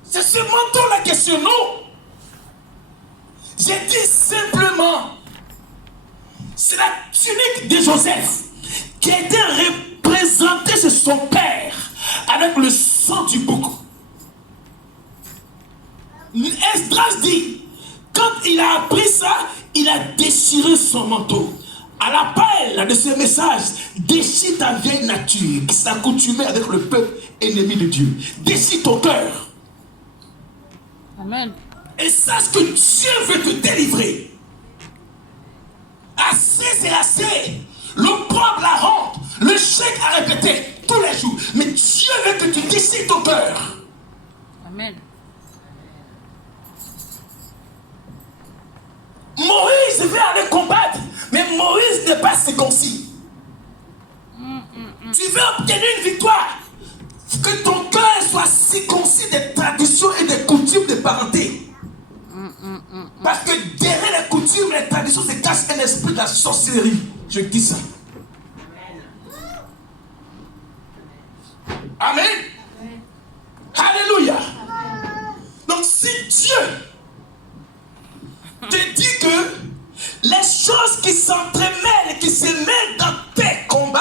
C'est ce manteau-là qui est sur nous. J'ai dit simplement, c'est la tunique de Joseph qui a été représentée chez son père avec le sang du bouc. Esdras dit, quand il a appris ça, il a déchiré son manteau. À l'appel de ce message, déchire ta vieille nature qui s'est accoutumée avec le peuple ennemi de Dieu. Déchire ton cœur. Amen. Et sache que Dieu veut te délivrer. Assez, c'est assez. L'opprobre, la honte, le chèque à répéter tous les jours. Mais Dieu veut que tu décides ton cœur. Amen. Moïse veut aller combattre, mais Moïse n'est pas circoncis. Tu veux obtenir une victoire, que ton cœur soit circoncis des traditions et des coutumes de parenté. Parce que derrière les coutumes et les traditions se cache un esprit de la sorcellerie. Je dis ça. Amen. Alléluia. Donc si Dieu te dit que les choses qui s'entremêlent, qui se mêlent dans tes combats,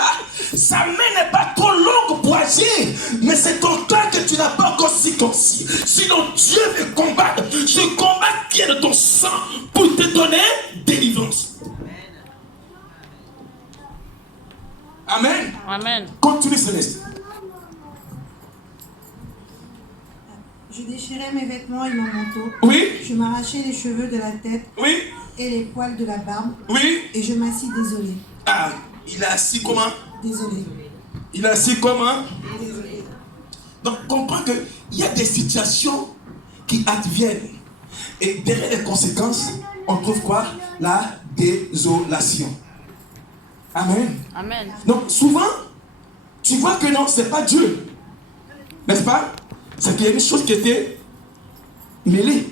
sa main n'est pas trop longue pour agir, mais c'est ton cœur que tu n'as pas encore circoncis. Sinon Dieu veut combattre. Ce combat qui est de ton sang pour te donner délivrance. Amen. Amen. Continue, Céleste. Je déchirai mes vêtements et mon manteau. Oui. Je m'arrachai les cheveux de la tête Oui. et les poils de la barbe. Oui. Et je m'assis désolé. Ah, il a assis comment? Désolé. Il a assis comment? Désolé. Donc, comprends qu'il y a des situations qui adviennent. Et derrière les conséquences, on trouve quoi? La désolation. Amen. Amen. Donc, souvent, tu vois que non, c'est pas Dieu. N'est-ce pas? C'est qu'il y a une chose qui était mêlée.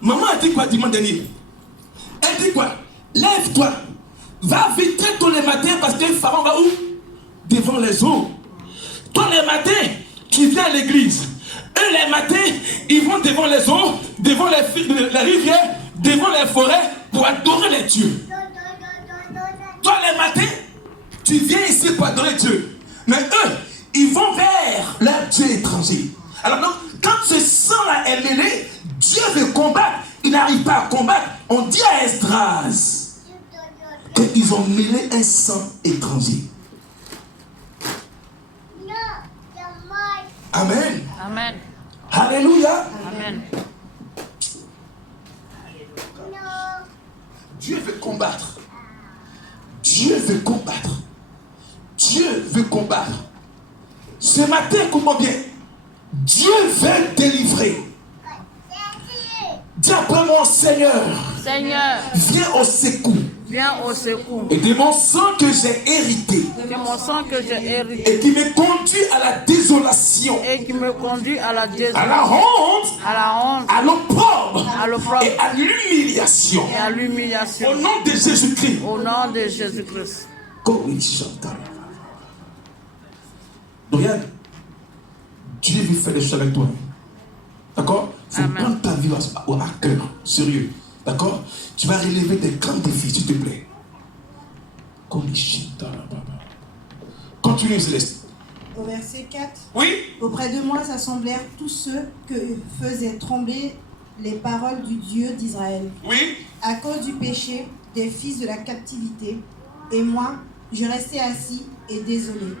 Maman a dit quoi dimanche dernier? Elle dit quoi? Lève-toi. Va vite très tôt le matin parce que Pharaon va où? Devant les eaux. Toi le matin, tu viens à l'église. Eux les matins, ils vont devant les eaux, devant les rivières, devant les forêts pour adorer les dieux. Toi le matin, tu viens ici pour adorer Dieu. Mais eux, ils vont vers leur Dieu étranger. Alors donc, quand ce sang-là est mêlé, Dieu veut combattre. Il n'arrive pas à combattre. On dit à Esdras qu'ils ont mêlé un sang étranger. Amen. Amen. Alléluia. Amen. Dieu veut combattre. Dieu veut combattre. Dieu veut combattre. Ce matin, écoute-moi bien. Dieu veut délivrer. Dis après mon Seigneur, Seigneur, viens au secours Viens au secours. Et de mon sang que j'ai hérité. C'est mon sang que j'ai hérité. Et qui me conduit à la désolation. Et qui me conduit à la À désolation. la honte. À la honte. À l'opprobre. À l'opprobre. Et à l'humiliation. Et à l'humiliation. Au nom de Jésus-Christ. Au nom de Jésus-Christ. Dorian, Dieu veut faire des choses avec toi. D'accord? Il faut Amen. prendre ta vie à cœur, sérieux. D'accord? Tu vas relever des grands défis, s'il te plaît. Continue, Céleste. Au verset 4. Oui? Auprès de moi s'assemblèrent tous ceux que faisaient trembler les paroles du Dieu d'Israël, Oui? à cause du péché des fils de la captivité. Et moi, je restais assis et désolé,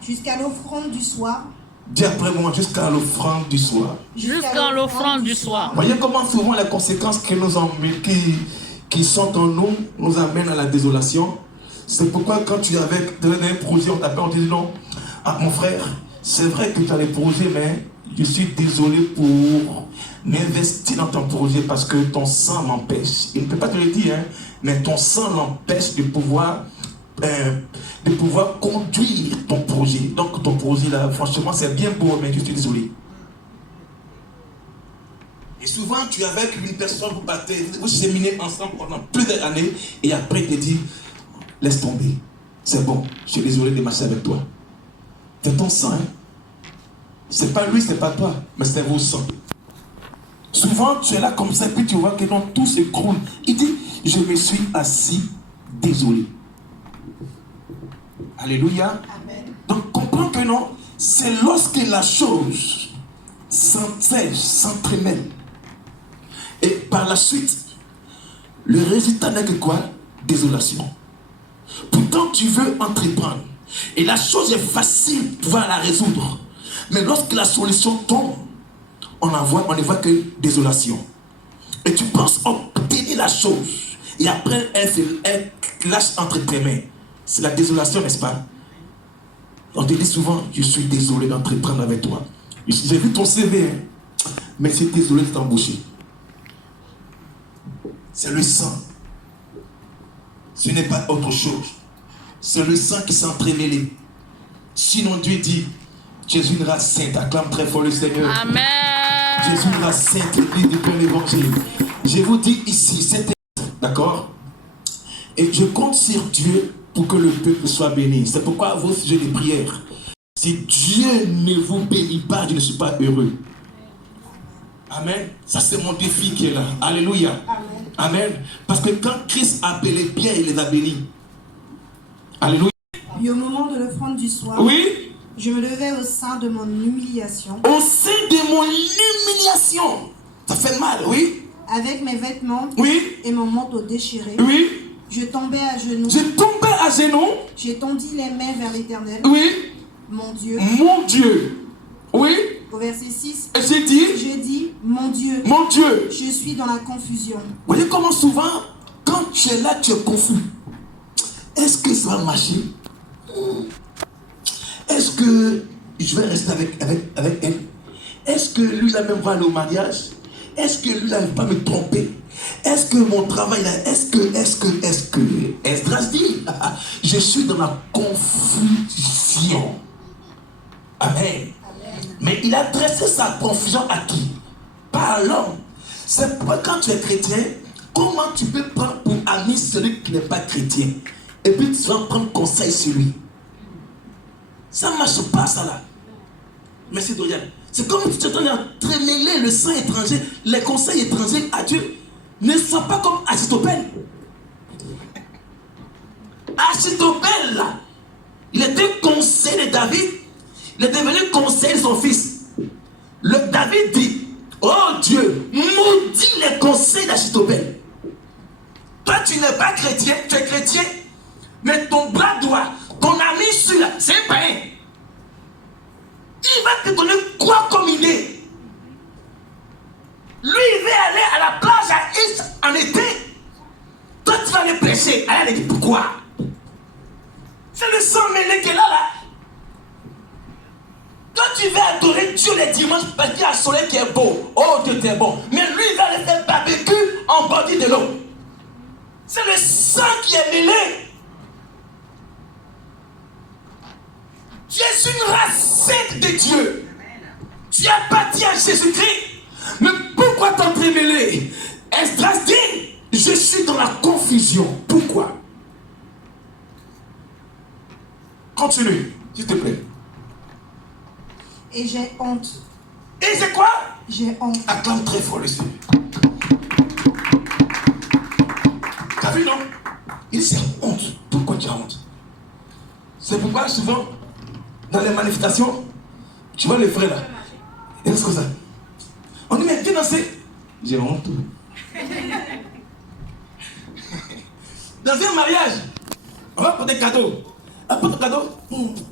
jusqu'à l'offrande du soir. Dis après moi, jusqu'à l'offrande du soir. Jusqu'à l'offrande du soir. Voyez comment souvent les conséquences qui qui sont en nous amènent à la désolation. C'est pourquoi quand tu es avec un projet, on t'appelle, on te dit non, ah, mon frère, c'est vrai que tu as des projets, mais je suis désolé pour m'investir dans ton projet parce que ton sang m'empêche. Il ne peut pas te le dire, hein, mais ton sang l'empêche de pouvoir conduire ton projet. Donc ton projet là, franchement, c'est bien beau, mais je suis désolé. Et souvent, tu es avec une personne, vous partez, vous séminez ensemble pendant plusieurs années, et après, il te dit, laisse tomber. C'est bon, je suis désolé de marcher avec toi. C'est ton sang, hein? C'est pas lui, c'est pas toi, mais c'est vos sangs. Souvent, tu es là comme ça, puis tu vois que non, tout s'écroule. Il dit, je me suis assis, désolé. Alléluia. Amen. Donc, comprends que non, c'est lorsque la chose s'entremêle. Et par la suite, le résultat n'est que quoi? Désolation. Pourtant, tu veux entreprendre. Et la chose est facile de pouvoir la résoudre. Mais lorsque la solution tombe, on ne voit que désolation. Et tu penses obtenir la chose. Et après, elle lâche entre tes mains. C'est la désolation, n'est-ce pas? On te dit souvent, je suis désolé d'entreprendre avec toi. J'ai vu ton CV, hein, mais c'est désolé de t'embaucher. C'est le sang. Ce n'est pas autre chose. C'est le sang qui s'est entremêlé. Sinon Dieu dit, Jésus une race sainte. Acclame très fort le Seigneur. Amen. Jésus une race sainte, l'église du Père l'évangile. Je vous dis ici, c'est d'accord? Et je compte sur Dieu pour que le peuple soit béni. C'est pourquoi à vos sujets de prière, si Dieu ne vous bénit pas, je ne suis pas heureux. Amen. Ça, c'est mon défi qui est là. Alléluia. Amen. Amen. Parce que quand Christ a appelé Pierre, il les a bénis. Alléluia. Et au moment de l'offrande du soir, Oui. je me levais au sein de mon humiliation, Au sein de mon humiliation. Ça fait mal, oui. avec mes vêtements Oui. et mon manteau déchiré. Oui. Je tombais à genoux. Je tombais à genoux. J'ai tendu les mains vers l'Éternel, Oui. mon Dieu. Mon Dieu. Oui. Au verset 6, Et j'ai dit, je dis, mon Dieu, mon Dieu. je suis dans la confusion. Vous voyez comment souvent, quand tu es là, tu es confus. Est-ce que ça va marcher? Est-ce que je vais rester avec elle? Est-ce que lui, là même va aller au mariage? Est-ce que lui, là, ne va pas me tromper? Est-ce que mon travail, là, est-ce que Esdras dit, je suis dans la confusion. Amen. Mais il a dressé sa confusion à qui? Par l'homme. C'est pourquoi quand tu es chrétien, comment tu peux prendre pour ami celui qui n'est pas chrétien? Et puis tu vas prendre conseil sur lui. Ça ne marche pas, ça là. Merci Dorian. C'est comme si tu es en train de mêler le sang étranger, les conseils étrangers à Dieu. Ne sois pas comme Achitophel. Achitophel, là, il était conseiller de David. Il est devenu conseiller de son fils. David dit, oh Dieu, maudis les conseils d'Achitophel. Toi, tu n'es pas chrétien, tu es chrétien, mais ton bras droit, ton ami celui-là, c'est un païen. Il va te donner quoi comme idée? Lui, il va aller à la plage à Is en été. Toi, tu vas aller prêcher. Elle dit pourquoi? C'est le sang mêlé qui est là. Toi, tu vas adorer Dieu les dimanches parce qu'il y a un soleil qui est beau. Oh, Dieu, t'es bon. Mais lui, il va aller faire barbecue en bordure de l'eau. C'est le sang qui est mêlé. Tu es une race sainte de Dieu. Tu appartiens à Jésus-Christ. Mais pourquoi t'entremêler? Esdras dit, je suis dans la confusion. Pourquoi? Continue, s'il te plaît. Et j'ai honte. Et c'est quoi? J'ai honte. Acclame très fort le Seigneur. T'as vu, non? Il dit, c'est honte. Pourquoi tu as honte? C'est pourquoi souvent, dans les manifestations, tu vois les frères là, ils restent comme ça. On dit, mais viens danser. J'ai honte. Dans un mariage, on va porter des cadeaux. Apporte un cadeau.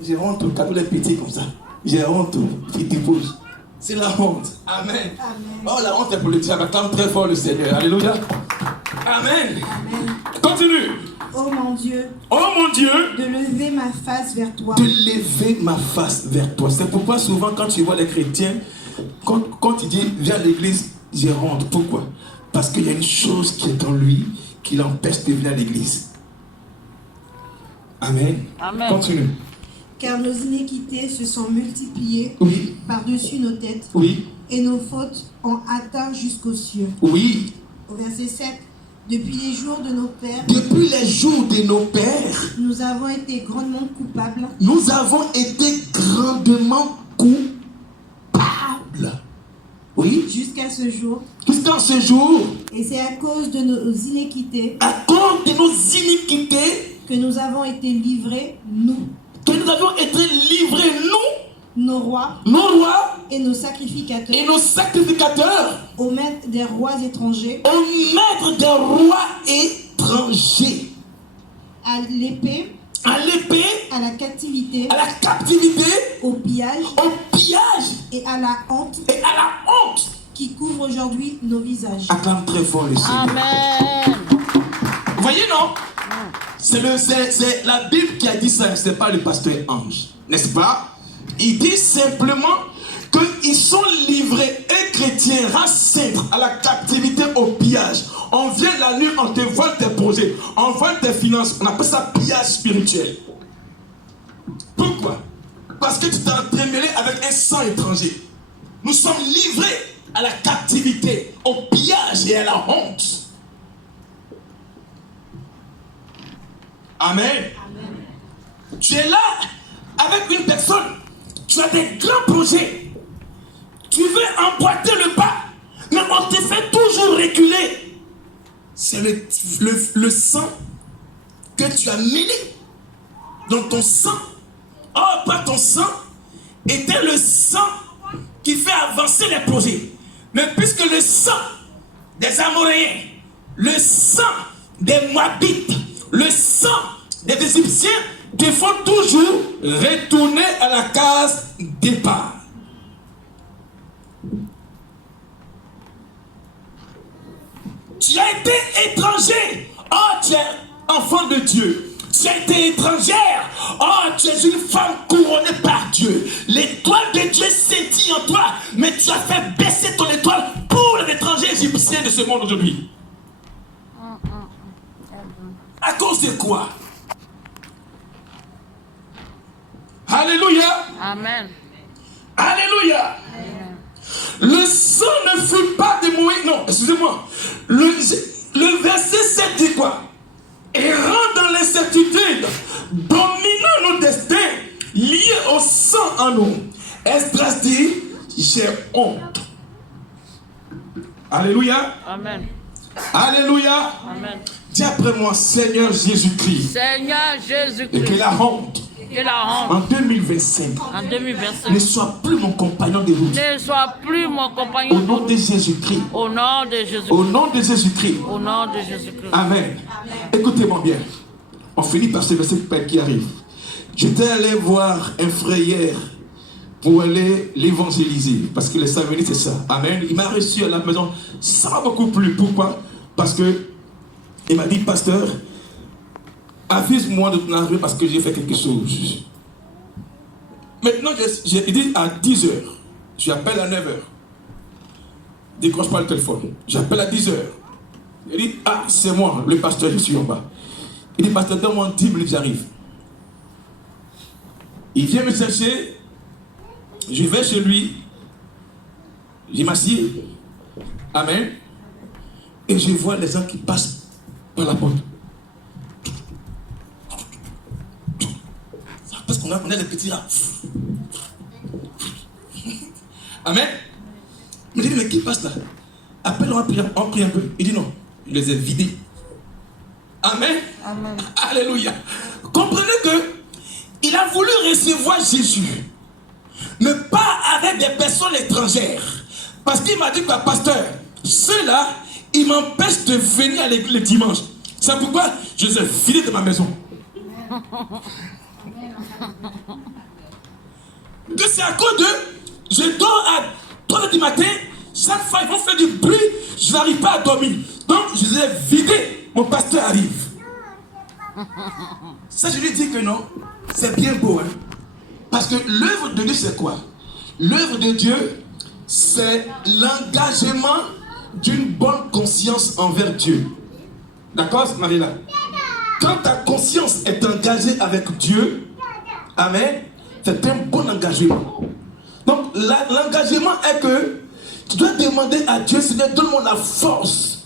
J'ai honte, le cadeau est petit comme ça. J'ai honte, il t'épouse. C'est la honte. Amen. Amen. Oh, la honte est pour le diable. Acclame très fort le Seigneur. Alléluia. Amen. Amen. Continue. Oh mon Dieu, Oh mon Dieu, de lever ma face vers toi. de lever ma face vers toi. C'est pourquoi souvent quand tu vois les chrétiens, quand il dit viens à l'église, j'ai honte. Pourquoi? Parce qu'il y a une chose qui est en lui qui l'empêche de venir à l'église. Amen. Amen. Continue. Car nos iniquités se sont multipliées Oui, par-dessus nos têtes, oui, et nos fautes ont atteint jusqu'aux cieux. oui. Au verset 7, depuis les jours de nos pères, Depuis les jours de nos pères, nous avons été grandement coupables. nous avons été grandement coupables. Oui, Jusqu'à ce jour, jusqu'à ce jour, et c'est à cause de nos iniquités à cause de nos iniquités, que nous avons été livrés, nous, que nous avons été livrés, nous, nos rois nos rois et nos sacrificateurs, et nos sacrificateurs, aux maîtres des rois étrangers, au maître des rois étrangers, à l'épée, à l'épée, à la captivité, à la captivité, au pillage au pillage et à la honte et à la honte. qui couvre aujourd'hui nos visages. Acclame très fort le Seigneur. Amen. Vous voyez, non? C'est la Bible qui a dit ça, ce n'est pas le pasteur Ange, n'est-ce pas? Il dit simplement qu'ils sont livrés, et chrétiens, race sainte, à la captivité, au pillage. On vient la nuit, on te vole tes projets, on vole tes finances, on appelle ça pillage spirituel. Pourquoi? Parce que tu t'es entremêlé avec un sang étranger. Nous sommes livrés à la captivité, au pillage et à la honte. Amen. Amen. Tu es là avec une personne, tu as des grands projets, tu veux emboîter le pas, mais on te fait toujours reculer. C'est le sang que tu as mêlé dans ton sang. Oh, pas ton sang était le sang qui fait avancer les projets. Mais puisque le sang des Amoréens, le sang des Moabites, le sang des Égyptiens te font toujours retourner à la case départ. Tu as été étranger. Oh, tu es enfant de Dieu. Tu as été étrangère. Oh, tu es une femme couronnée par Dieu. L'étoile de Dieu scintille en toi. Mais tu as fait baisser ton étoile pour les étrangers égyptiens de ce monde aujourd'hui. À cause de quoi? Alléluia. Amen. Alléluia. Le sang ne fut pas de Moïse. Non, excusez-moi. Le verset 7 dit quoi? Errant dans l'incertitude, dominant nos destins, liés au sang en nous. Esdras dit, j'ai honte. Alléluia. Amen. Alléluia. Amen. Dis après moi, Seigneur Jésus-Christ. Seigneur Et que Jésus-Christ, la honte, que la honte en 2025, en ne 2025 sois plus mon compagnon de route. ne soit plus mon Au compagnon. nom de Jésus-Christ. Au nom de Jésus-Christ. Au nom de Jésus-Christ. Au nom de Jésus-Christ. Amen. Écoutez-moi bien. On finit par ce verset qui arrive. J'étais allé voir un frère hier pour aller l'évangéliser. Parce que le samedi, c'est ça. Amen. Il m'a reçu à la maison. Ça m'a beaucoup plu. Pourquoi? Parce que il m'a dit, pasteur, avise-moi de ton arrivée parce que j'ai fait quelque chose. Maintenant, il dit à 10h. J'appelle à 9h. Décroche pas le téléphone. J'appelle à 10h. Il dit, ah, c'est moi, le pasteur, je suis en bas. Il dit, pasteur, donne-moi 10 minutes, j'arrive. Il vient me chercher, je vais chez lui, je m'assieds, amen, et je vois les gens qui passent par la porte. Parce qu'on a les petits là. Amen. Il me dit, mais qui passe là? Appelle-le en prie un peu. Il dit non, je les ai vidés. Amen. Amen. Alléluia. Comprenez que il a voulu recevoir Jésus, mais pas avec des personnes étrangères. Parce qu'il m'a dit que, pasteur, ceux-là, ils m'empêchent de venir à l'église le dimanche. C'est pourquoi je les ai vidés de ma maison. Que c'est à cause de, je dors à 3h du matin, chaque fois ils vont faire du bruit, je n'arrive pas à dormir. Donc je les ai vidés, mon pasteur arrive. Ça je lui dis que non, c'est bien beau. Hein? Parce que l'œuvre de Dieu c'est quoi? L'œuvre de Dieu c'est l'engagement d'une bonne conscience envers Dieu. D'accord Marie-là? Quand ta conscience est engagée avec Dieu, amen, c'est un bon engagement. Donc l'engagement est que tu dois demander à Dieu, Seigneur, donne-moi la force,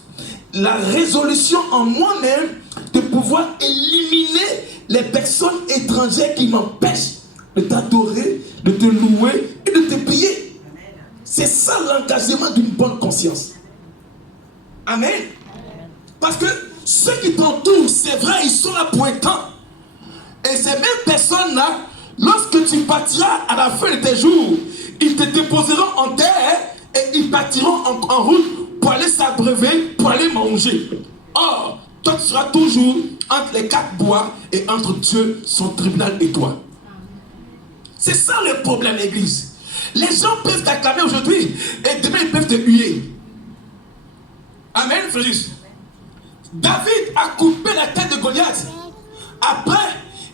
la résolution en moi-même de pouvoir éliminer les personnes étrangères qui m'empêchent de t'adorer, de te louer et de te payer. C'est ça l'engagement d'une bonne conscience. Amen. Parce que ceux qui t'entourent, c'est vrai, ils sont là pour un temps. Et ces mêmes personnes-là, lorsque tu partiras à la fin de tes jours, ils te déposeront en terre et ils partiront en route pour aller s'abreuver, pour aller manger. Or, toi tu seras toujours entre les quatre bois et entre Dieu, son tribunal et toi. C'est ça le problème, l'église. Les gens peuvent t'acclamer aujourd'hui et demain ils peuvent te huer. Amen, frère. David a coupé la tête de Goliath. Après,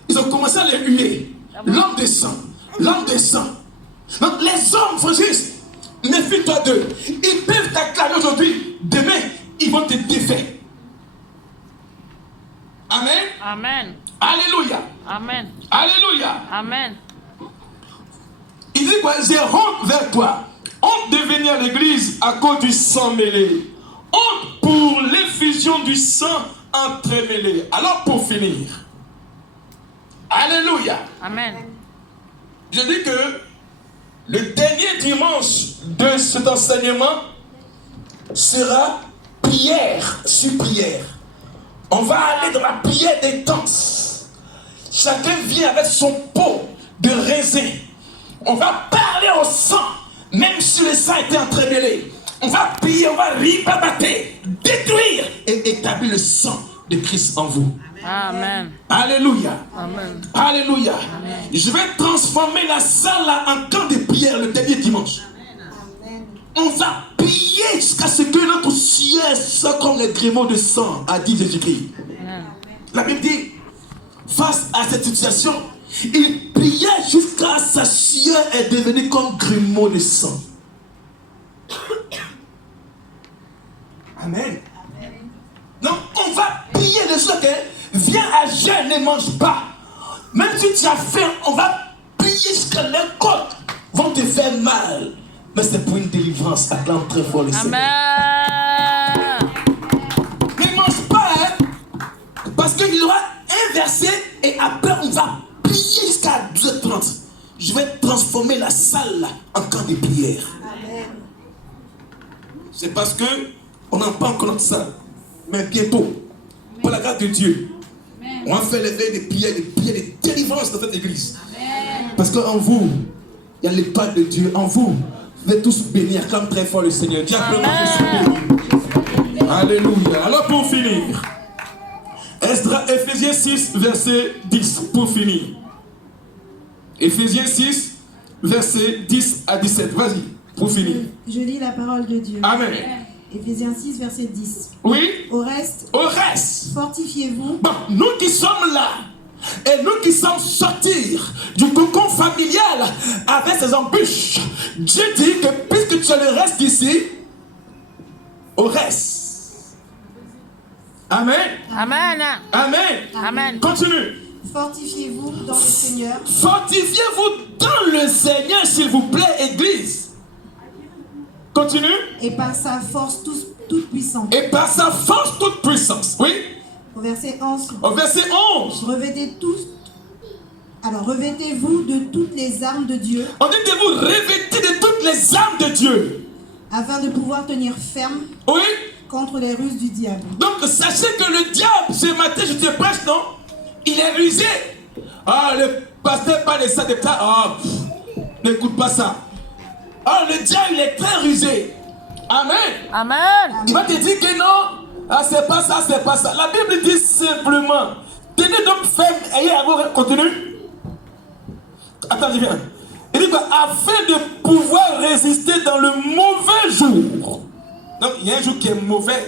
ils ont commencé à les huer. L'homme de sang. L'homme de sang. Donc les hommes, frère, méfie-toi d'eux. Ils peuvent t'acclamer aujourd'hui. Demain, ils vont te défaire. Amen. Amen. Alléluia. Amen. Alléluia. Amen. Il dit quoi? J'ai honte vers toi. Honte de venir à l'église à cause du sang mêlé. Honte pour l'effusion du sang entremêlé. Alors pour finir. Alléluia. Amen. Je dis que le dernier dimanche de cet enseignement sera prière sur prière. On va aller dans la prière intense. Chacun vient avec son pot de raisin. On va parler au sang, même si le sang était entremêlé. On va prier, on va ribabater, détruire et établir le sang de Christ en vous. Amen. Alléluia. Amen. Alléluia. Amen. Je vais transformer la salle là en camp de prière le dernier dimanche. On va prier jusqu'à ce que notre sueur soit comme les gréements de sang, a dit Jésus-Christ. La Bible dit, face à cette situation, il priait jusqu'à sa sueur est devenue comme gréements de sang. Amen. Donc on va prier le soir que viens à jeûne, ne mange pas. Même si tu as faim, on va prier jusqu'à les côtes vont te faire mal. Mais c'est pour une délivrance. Acclame très fort le Seigneur. Amen. Ne mange pas, hein, parce qu'il aura inversé et après on va prier jusqu'à 12h30. Je vais transformer la salle là, en camp de prière. C'est parce que on n'a pas encore notre salle. Mais bientôt, pour la grâce de Dieu, on va faire les veilles de prière, de délivrance dans cette église. Parce qu'en vous, il y a l'étoile de Dieu. En vous, vous êtes tous bénis. Acclame très fort le Seigneur. Dis simplement je suis béni. Alléluia. Alors pour finir, Ephésiens 6, verset 10. Pour finir. Ephésiens 6, verset 10 à 17. Vas-y, pour finir. Je lis la parole de Dieu. Amen. Ephésiens 6, verset 10. Oui. Au reste, fortifiez-vous. Bon, nous qui sommes là, et nous qui sommes sortis du cocon familial avec ces embûches, Dieu dit que puisque tu as le reste ici, au reste, Amen. Amen. Amen. Amen. Continue. Fortifiez-vous dans le Seigneur Fortifiez-vous dans le Seigneur, s'il vous plaît, Église. Continue. et par sa force toute puissante. Et par sa force toute puissance. Oui. Au verset 11. Au verset 11. Revêtez-vous de toutes les armes de Dieu On dit de vous revêtir de toutes les armes de Dieu. afin de pouvoir tenir ferme Oui. contre les ruses du diable. Donc sachez que le diable, ce matin, je te prêche, non? Il est rusé. Ah, le pasteur parle de ça, de ça. Ah, n'écoute pas ça. Ah, le diable, il est très rusé. Amen. Amen. Il va te dire que non. Ah, c'est pas ça, c'est pas ça. La Bible dit simplement, tenez donc ferme, ayez à vous continue. Attends, je viens. Il dit afin de pouvoir résister dans le mauvais jour. Donc, il y a un jour qui est mauvais,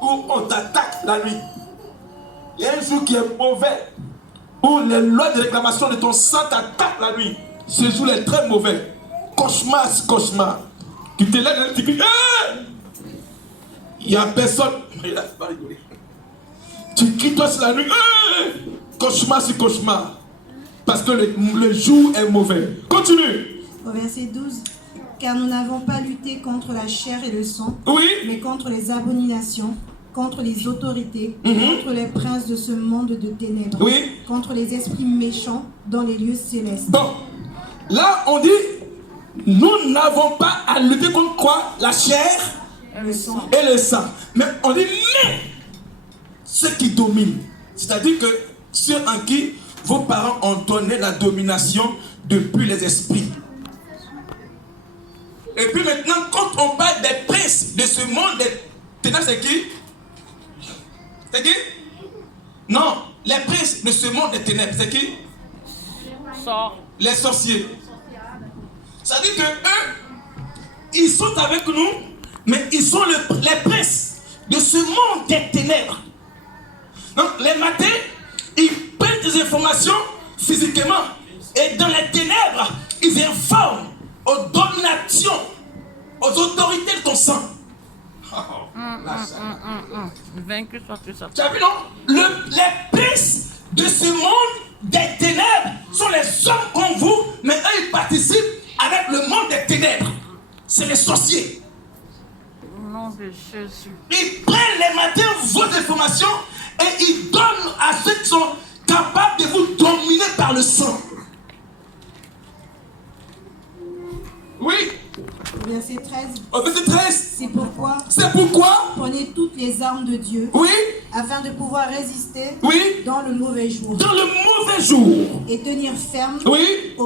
où on t'attaque la nuit. Il y a un jour qui est mauvais, où les lois de réclamation de ton sang t'attaquent la nuit. Ce jour est très mauvais. Cauchemar, c'est cauchemar. Tu te lèves et tu dis, il n'y a personne. Il a pas rigolé. Tu cries toi sur la nuit, cauchemar, c'est cauchemar. Parce que le jour est mauvais. Continue. Au verset 12. Car nous n'avons pas lutté contre la chair et le sang, Oui. mais contre les abominations, contre les autorités, contre les princes de ce monde de ténèbres, Oui. contre les esprits méchants dans les lieux célestes. Bon. Là, on dit, nous n'avons pas à lutter contre quoi? La chair Le sang. et le sang. Mais on dit, mais ceux qui dominent. C'est-à-dire que ceux en qui vos parents ont donné la domination depuis les esprits. Et puis maintenant, quand on parle des princes de ce monde des ténèbres, c'est qui? C'est qui? Non, les princes de ce monde des ténèbres, c'est qui? Sors. Les sorciers. Ça dit que eux, ils sont avec nous, mais ils sont les princes de ce monde des ténèbres. Donc les matins, ils prennent des informations physiquement. Et dans les ténèbres, ils informent aux dominations, aux autorités de ton sang. Vaincu soit tu sorti. Tu as vu, non? Les princes de ce monde des ténèbres sont les hommes comme vous, mais eux, ils participent avec le monde des ténèbres. C'est les sorciers. Au nom de Jésus. Ils prennent les matins vos informations et ils donnent à ceux qui sont capables de vous dominer par le sang. Oui. Verset 13. Au verset 13. C'est pourquoi C'est pourquoi. prenez toutes les armes de Dieu Oui. afin de pouvoir résister Oui. dans le mauvais jour Dans le mauvais jour. et tenir ferme Oui.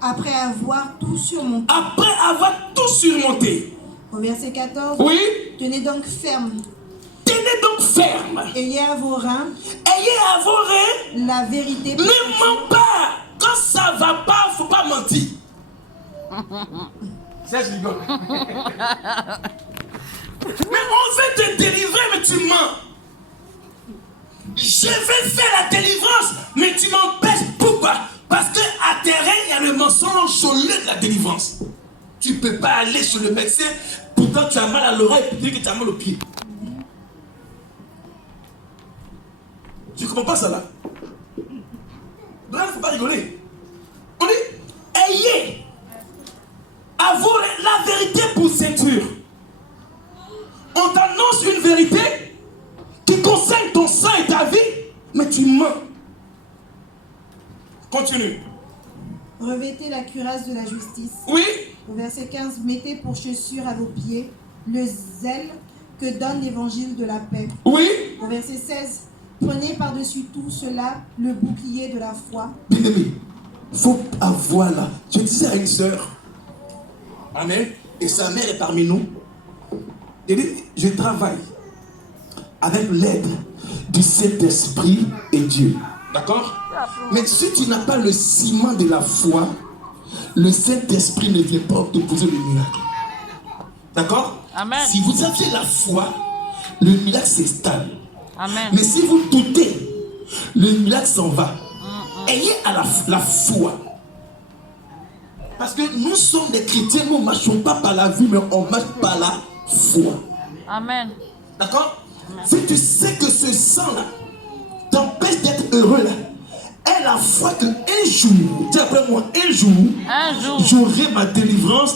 après avoir tout surmonté. Après avoir tout surmonté. Au verset 14. Oui. Tenez donc ferme. Tenez donc ferme. Ayez à vos reins Ayez à vos reins. la vérité. Ne mens pas. Quand ça va pas, faut pas mentir. Ça, je rigole. Mais on veut te délivrer, mais tu mens. Je vais faire la délivrance, mais tu m'empêches. Pourquoi? Parce qu'à terrain, il y a le mensonge au lieu de la délivrance. Tu ne peux pas aller chez le médecin, pourtant tu as mal à l'oreille et puis que tu as mal au pied. Tu ne comprends pas ça là? Donc il ne faut pas rigoler. On dit, ayez avoir la vérité pour ceinture. On t'annonce une vérité qui concerne ton sang et ta vie, mais tu mens. Continue. Revêtez la cuirasse de la justice. Oui. Au verset 15, mettez pour chaussure à vos pieds le zèle que donne l'évangile de la paix. Oui. Au verset 16, prenez par-dessus tout cela le bouclier de la foi. Bien-aimé, il faut avoir là. Je disais à une sœur, amen, et sa mère est parmi nous. Elle dit, je travaille avec l'aide du Saint-Esprit et Dieu. D'accord? Mais si tu n'as pas le ciment de la foi, le Saint-Esprit ne vient pas te poser le miracle. D'accord? Amen. Si vous aviez la foi, le miracle s'installe. Amen. Mais si vous doutez, le miracle s'en va. Ayez à la foi. Parce que nous sommes des chrétiens, nous ne marchons pas par la vue, mais on marche par la foi. Amen. D'accord? Si tu sais que ce sang-là t'empêche d'être heureux là, aie la foi qu'un jour, dis après moi, un jour, j'aurai ma délivrance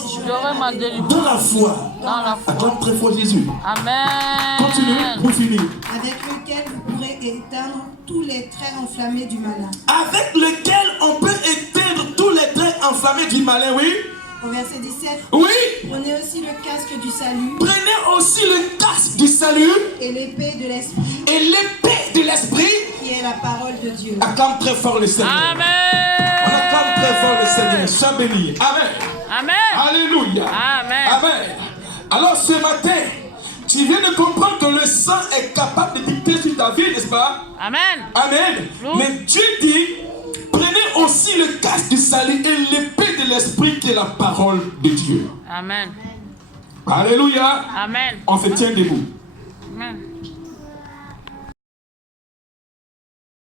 dans la foi. Acclame très fort Jésus. Amen. Continue pour finir. Avec lequel vous pourrez éteindre tous les traits enflammés du malin. Avec lequel on peut éteindre tous les traits enflammés du malin, oui. Au verset 17. Oui. Prenez aussi le casque du salut. Prenez aussi le casque du salut. Et l'épée de l'esprit. Et l'épée de l'esprit. Qui est la parole de Dieu. Acclame très fort le Seigneur. Amen. On acclame très fort le Seigneur. Sois béni. Amen. Amen. Alléluia. Amen. Amen. Alors ce matin, tu viens de comprendre que le sang est capable de dicter sur ta vie, n'est-ce pas? Amen. Amen. Mais Dieu dit, prenez aussi le casque du salut et l'épée de l'esprit qui est la parole de Dieu. Amen. Alléluia. Amen. On se tient debout. Amen.